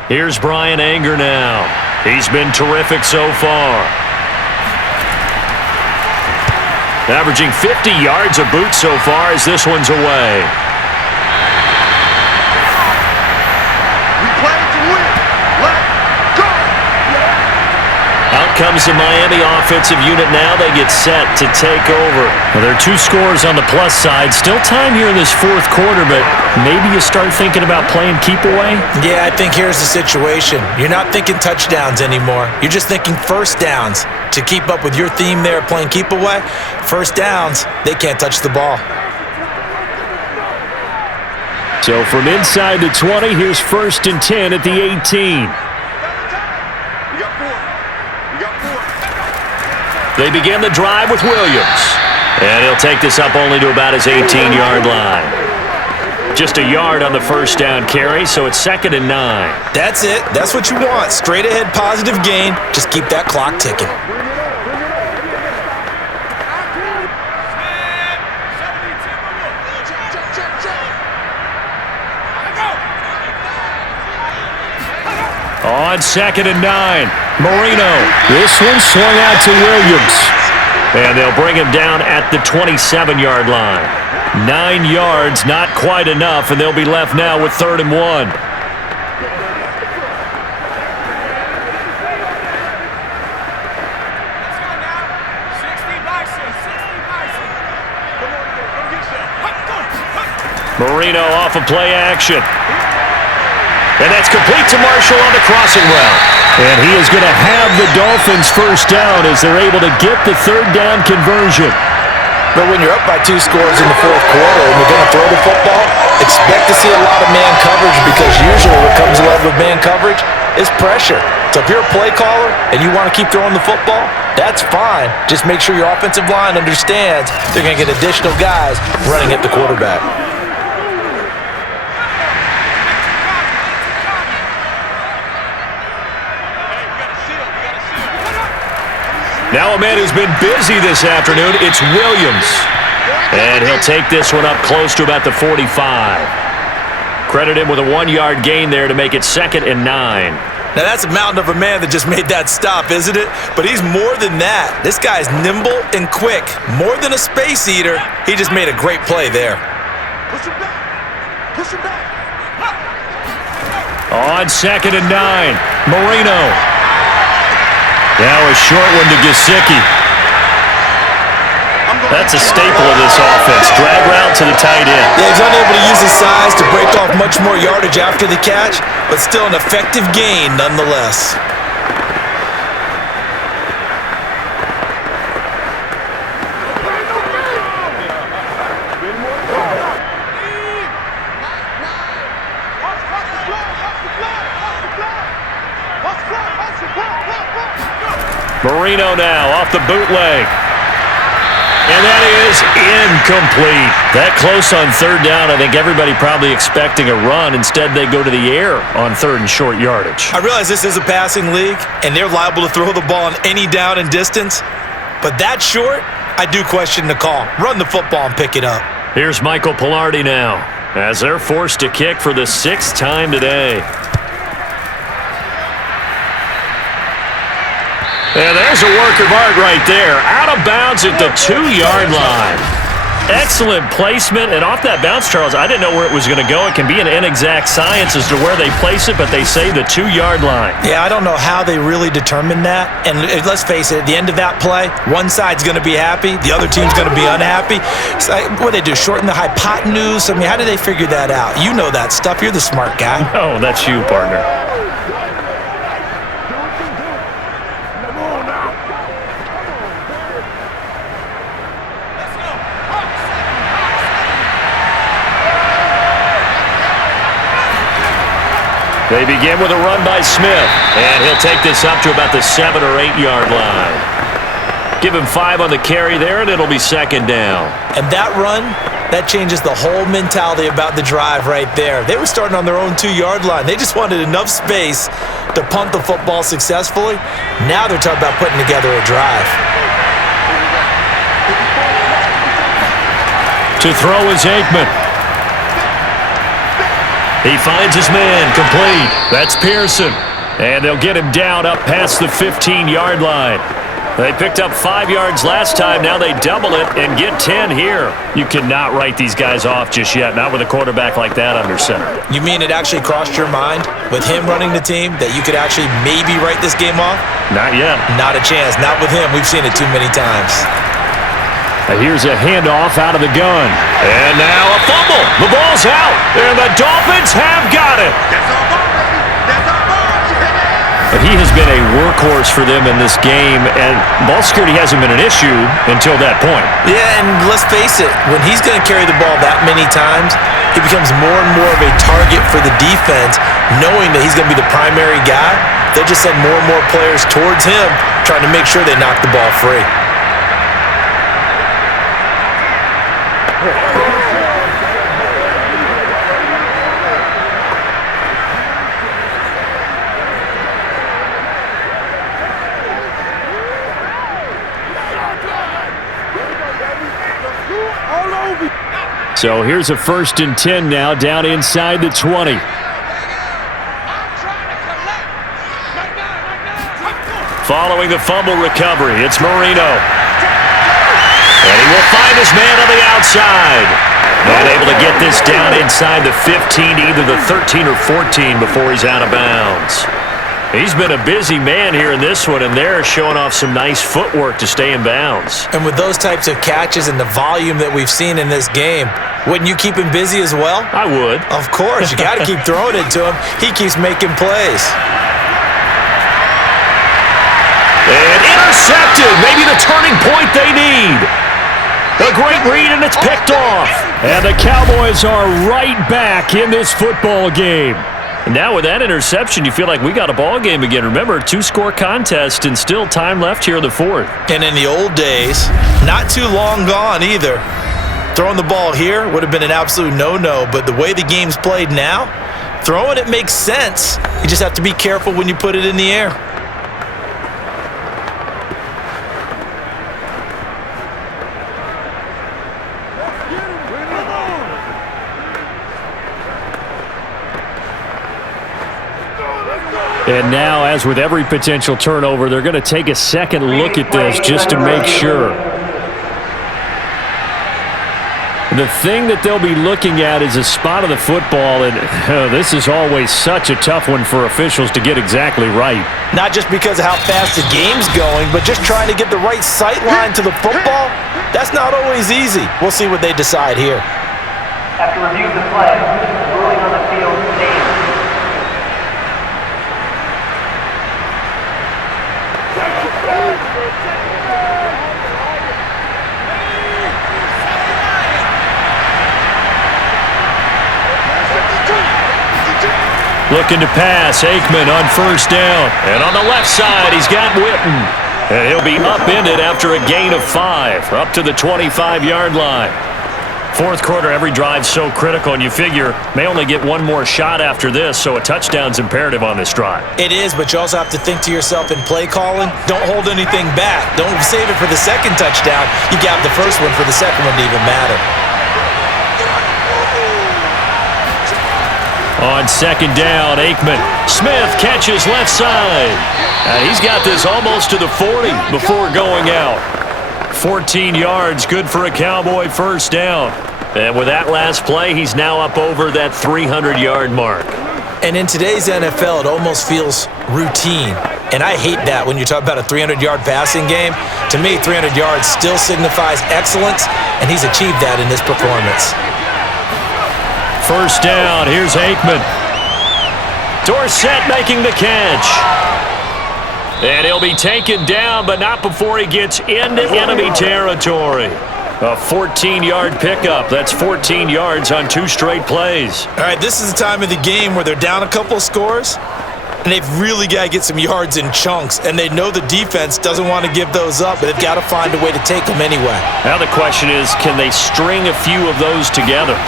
Here's Brian Anger now. He's been terrific so far. Averaging 50 yards a boot so far as this one's away. We playing to win. Let's go. Out comes the Miami offensive unit now. They get set to take over. Well, there are 2 scores on the plus side. Still time here in this 4th quarter, but maybe you start thinking about playing keep away? Yeah, I think here's the situation. You're not thinking touchdowns anymore. You're just thinking first downs. To keep up with your theme there, playing keep away, first downs, they can't touch the ball. So from inside the 20, here's 1st and 10 at the 18. We got 4. We got 4. They begin the drive with Williams. And he'll take this up only to about his 18-yard line. Just a yard on the first down carry, so it's 2nd and 9. That's it. That's what you want. Straight ahead, positive gain. Just keep that clock ticking. On 2nd and 9, Marino. This one swung out to Williams. And they'll bring him down at the 27-yard line. 9 yards, not quite enough, and they'll be left now with 3rd and 1. Marino off of play action. And that's complete to Marshall on the crossing route. And he is going to have the Dolphins first down as they're able to get the 3rd down conversion. But when you're up by 2 scores in the fourth quarter and you're going to throw the football, expect to see a lot of man coverage, because usually what comes along with man coverage is pressure. So if you're a play caller and you want to keep throwing the football, that's fine. Just make sure your offensive line understands they're going to get additional guys running at the quarterback. Now a man who's been busy this afternoon, it's Williams. And he'll take this one up close to about the 45. Credit him with a 1-yard gain there to make it 2nd and 9. Now that's a mountain of a man that just made that stop, isn't it? But he's more than that. This guy's nimble and quick. More than a space eater, he just made a great play there. Push him back. Push him back. On 2nd and 9, Marino. Now a short one to Gesicki. That's a staple of this offense. Drag route to the tight end. Yeah, he's unable to use his size to break off much more yardage after the catch, but still an effective gain nonetheless. Marino now off the bootleg. And that is incomplete. That close on 3rd down. I think everybody probably expecting a run. Instead, they go to the air on 3rd and short yardage. I realize this is a passing league, and they're liable to throw the ball on any down and distance. But that short, I do question the call. Run the football and pick it up. Here's Michael Pilardi now, as they're forced to kick for the 6th time today. And there's a work of art right there. Out of bounds at the 2-yard line. Excellent placement. And off that bounce, Charles, I didn't know where it was going to go. It can be an inexact science as to where they place it, but they say the 2-yard line. Yeah, I don't know how they really determined that. And let's face it, at the end of that play, one side's going to be happy, the other team's going to be unhappy. It's like, what do they do, shorten the hypotenuse? I mean, how do they figure that out? You know that stuff. You're the smart guy. Oh, that's you, partner. They begin with a run by Smith, and he'll take this up to about the 7 or 8 yard line. Give him 5 on the carry there, and it'll be 2nd down. And that run, that changes the whole mentality about the drive right there. They were starting on their own 2-yard line. They just wanted enough space to punt the football successfully. Now they're talking about putting together a drive. To throw is Aikman. He finds his man, complete. That's Pearson. And they'll get him down up past the 15-yard line. They picked up 5 yards last time. Now they double it and get 10 here. You cannot write these guys off just yet, not with a quarterback like that under center. You mean it actually crossed your mind with him running the team that you could actually maybe write this game off? Not yet. Not a chance. Not with him. We've seen it too many times. Here's a handoff out of the gun. And now a fumble. The ball's out. And the Dolphins have got it. That's our ball, baby. That's our ball. But he has been a workhorse for them in this game, and ball security hasn't been an issue until that point. Yeah, and let's face it, when he's going to carry the ball that many times, he becomes more and more of a target for the defense, knowing that he's going to be the primary guy. They'll just send more and more players towards him, trying to make sure they knock the ball free. So here's a 1st and 10 now, down inside the 20. Following the fumble recovery, it's Marino. And he will find his man on the outside. Not able to get this down inside the 15, either the 13 or 14 before he's out of bounds. He's been a busy man here in this one, and they're showing off some nice footwork to stay in bounds. And with those types of catches and the volume that we've seen in this game, wouldn't you keep him busy as well? I would. Of course. You got to keep throwing it to him. He keeps making plays. And intercepted. Maybe the turning point they need. A great read, and it's picked off. And the Cowboys are right back in this football game. And now with that interception, you feel like we got a ball game again. Remember, 2-score contest and still time left here in the fourth. And in the old days, not too long gone either, throwing the ball here would have been an absolute no-no. But the way the game's played now, throwing it makes sense. You just have to be careful when you put it in the air. And now, as with every potential turnover, they're going to take a second look at this just to make sure. The thing that they'll be looking at is a spot of the football, and this is always such a tough one for officials to get exactly right. Not just because of how fast the game's going, but just trying to get the right sight line to the football. That's not always easy. We'll see what they decide here. After review of the play, ruling on the field stands. Looking to pass, Aikman on first down. And on the left side, he's got Witten. And he'll be upended after a gain of 5, up to the 25-yard line. Fourth quarter, every drive's so critical, and you figure may only get one more shot after this, so a touchdown's imperative on this drive. It is, but you also have to think to yourself in play calling, don't hold anything back. Don't save it for the second touchdown. You got the first one for the second one to even matter. On second down, Aikman. Smith catches left side. And he's got this almost to the 40 before going out. 14 yards, good for a Cowboy first down. And with that last play, he's now up over that 300-yard mark. And in today's NFL, it almost feels routine. And I hate that when you talk about a 300-yard passing game. To me, 300 yards still signifies excellence, and he's achieved that in this performance. First down, here's Aikman. Dorsett making the catch. And he'll be taken down, but not before he gets into enemy territory. A 14-yard pickup. That's 14 yards on 2 straight plays. All right, this is the time of the game where they're down a couple of scores, and they've really got to get some yards in chunks, and they know the defense doesn't want to give those up, but they've got to find a way to take them anyway. Now the question is, can they string a few of those together?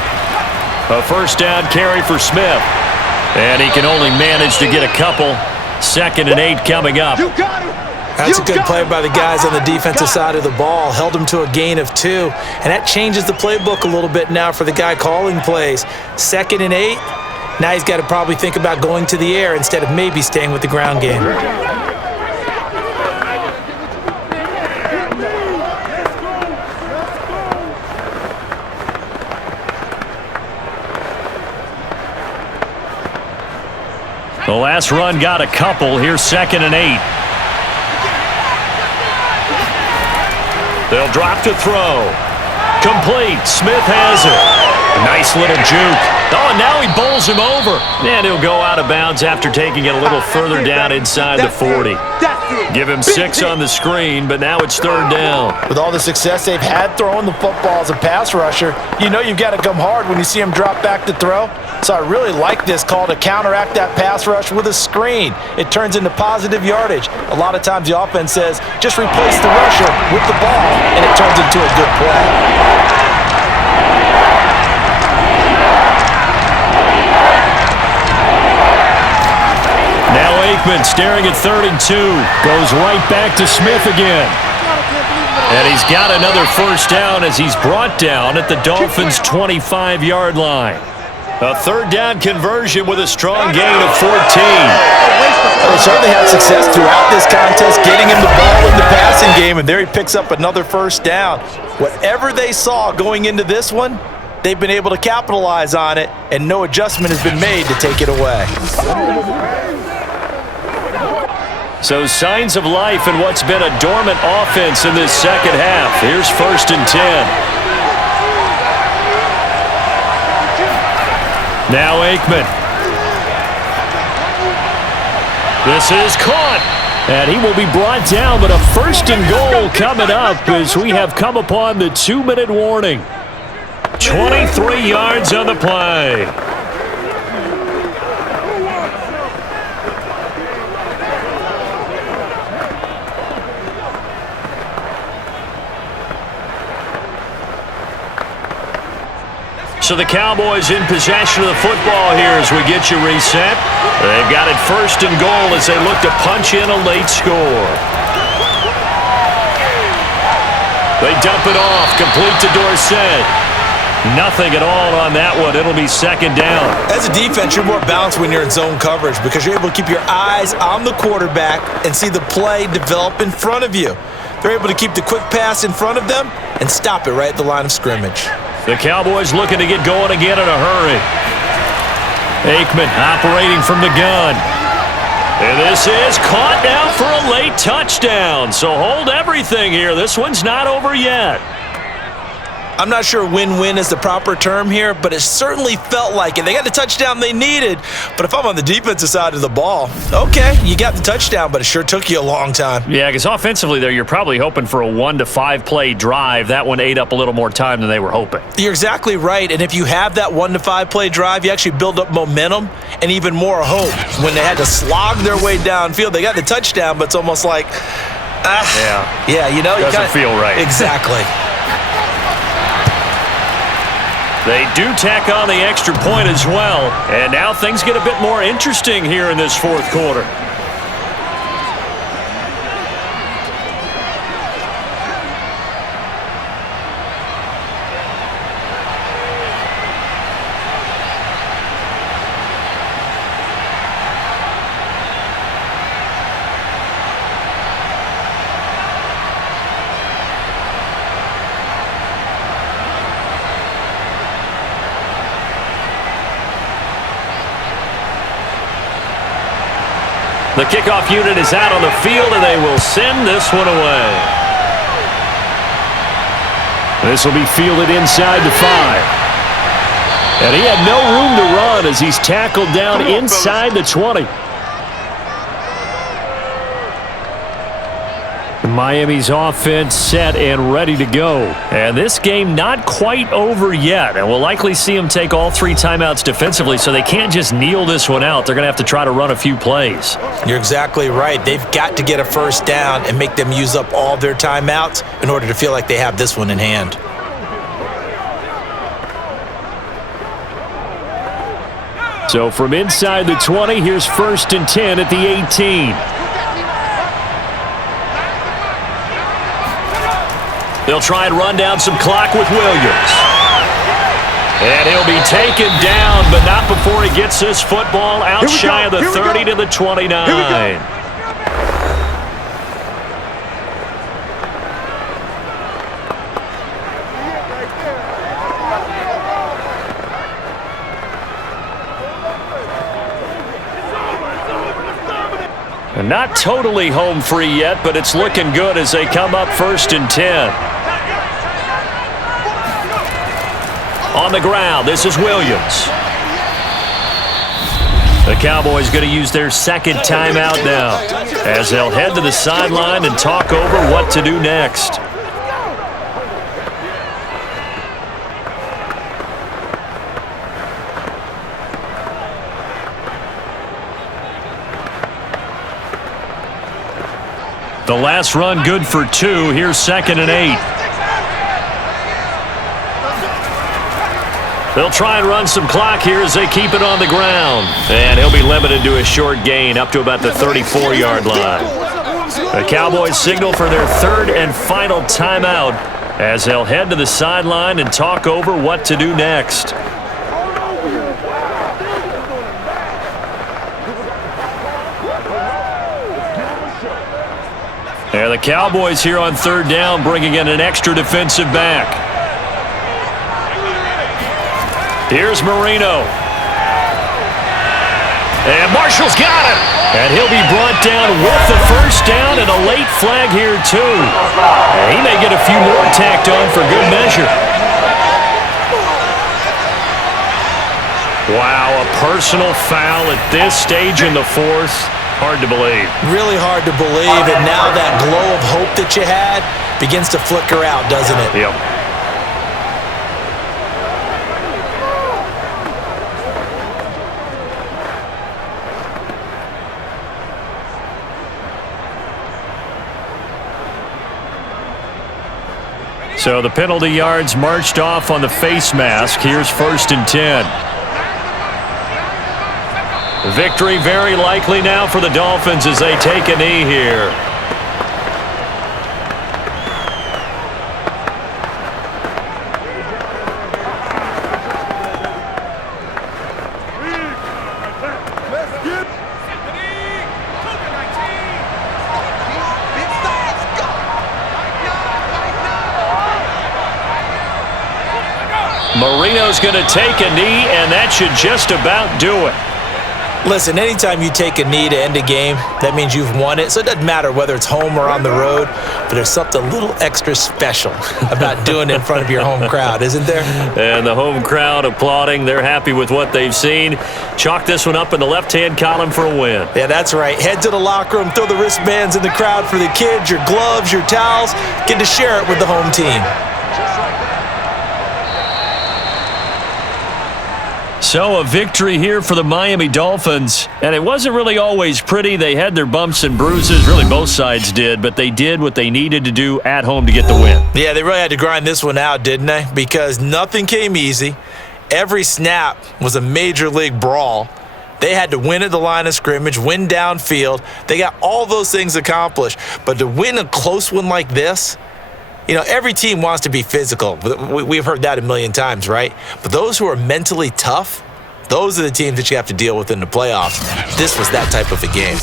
A first down carry for Smith. And he can only manage to get a couple. 2nd and 8 coming up. That's a good play by the guys on the defensive side of the ball. Held him to a gain of 2. And that changes the playbook a little bit now for the guy calling plays. 2nd and 8. Now he's got to probably think about going to the air instead of maybe staying with the ground game. The last run got a couple. Here's 2nd and 8. They'll drop to throw. Complete. Smith has it. Nice little juke. Oh, and now he bowls him over. And he'll go out of bounds after taking it a little further down inside the 40. Give him 6 on the screen, but now it's 3rd down. With all the success they've had throwing the football as a pass rusher, you know you've got to come hard when you see him drop back to throw. So I really like this call to counteract that pass rush with a screen. It turns into positive yardage. A lot of times the offense says, just replace the rusher with the ball, and it turns into a good play. Now Aikman staring at 3rd and 2. Goes right back to Smith again. And he's got another first down as he's brought down at the Dolphins' 25-yard line. A 3rd down conversion with a strong gain of 14. They certainly had success throughout this contest, getting him the ball in the passing game, and there he picks up another first down. Whatever they saw going into this one, they've been able to capitalize on it, and no adjustment has been made to take it away. So signs of life in what's been a dormant offense in this second half. Here's 1st and 10. Now Aikman. This is caught. And he will be brought down, but a first and goal coming up as we have come upon the 2-minute warning. 23 yards on the play. So the Cowboys in possession of the football here as we get you reset. They've got it first and goal as they look to punch in a late score. They dump it off, complete to Dorsett. Nothing at all on that one. It'll be second down. As a defense, you're more balanced when you're in zone coverage because you're able to keep your eyes on the quarterback and see the play develop in front of you. They're able to keep the quick pass in front of them and stop it right at the line of scrimmage. The Cowboys looking to get going again in a hurry. Aikman operating from the gun. And this is caught now for a late touchdown. So hold everything here. This one's not over yet. I'm not sure win-win is the proper term here, but it certainly felt like it. They got the touchdown they needed, but if I'm on the defensive side of the ball, okay, you got the touchdown, but it sure took you a long time. Yeah, because offensively there, you're probably hoping for a 1 to 5 play drive. That one ate up a little more time than they were hoping. You're exactly right, and if you have that 1 to 5 play drive, you actually build up momentum and even more hope. When they had to slog their way downfield, they got the touchdown, but it's almost like, you know, doesn't feel right. Exactly. They do tack on the extra point as well. And now things get a bit more interesting here in this fourth quarter. The kickoff unit is out on the field, and they will send this one away. This will be fielded inside the 5. And he had no room to run as he's tackled down inside the 20. Miami's offense set and ready to go. And this game not quite over yet. And we'll likely see them take all 3 timeouts defensively, so they can't just kneel this one out. They're going to have to try to run a few plays. You're exactly right. They've got to get a first down and make them use up all their timeouts in order to feel like they have this one in hand. So from inside the 20, here's 1st and 10 at the 18. They'll try and run down some clock with Williams. And he'll be taken down, but not before he gets this football out shy of the 30 to the 29. And not totally home free yet, but it's looking good as they come up 1st and 10. On the ground, this is Williams. The Cowboys going to use their second timeout now as they'll head to the sideline and talk over what to do next. The last run good for 2. Here's 2nd and 8. They'll try and run some clock here as they keep it on the ground. And he'll be limited to a short gain up to about the 34-yard line. The Cowboys signal for their 3rd and final timeout as they'll head to the sideline and talk over what to do next. And the Cowboys here on 3rd down bringing in an extra defensive back. Here's Marino. And Marshall's got him. And he'll be brought down with the first down and a late flag here too. And he may get a few more tacked on for good measure. Wow, a personal foul at this stage in the 4th. Hard to believe. Really hard to believe, and now that glow of hope that you had begins to flicker out, doesn't it? Yep. So the penalty yards marched off on the face mask. Here's 1st and 10. Victory very likely now for the Dolphins as they take a knee here. Marino's going to take a knee, and that should just about do it. Listen, anytime you take a knee to end a game, that means you've won it. So it doesn't matter whether it's home or on the road, but there's something a little extra special about doing it in front of your home crowd, isn't there? And the home crowd applauding. They're happy with what they've seen. Chalk this one up in the left-hand column for a win. Yeah, that's right. Head to the locker room, throw the wristbands in the crowd for the kids, your gloves, your towels. Get to share it with the home team. So a victory here for the Miami Dolphins, and it wasn't really always pretty. They had their bumps and bruises, really both sides did, but they did what they needed to do at home to get the win. Yeah, they really had to grind this one out, didn't they? Because nothing came easy. Every snap was a major league brawl. They had to win at the line of scrimmage, win downfield. They got all those things accomplished, but to win a close one like this, you know, every team wants to be physical. We've heard that a million times, right? But those who are mentally tough, those are the teams that you have to deal with in the playoffs. This was that type of a game.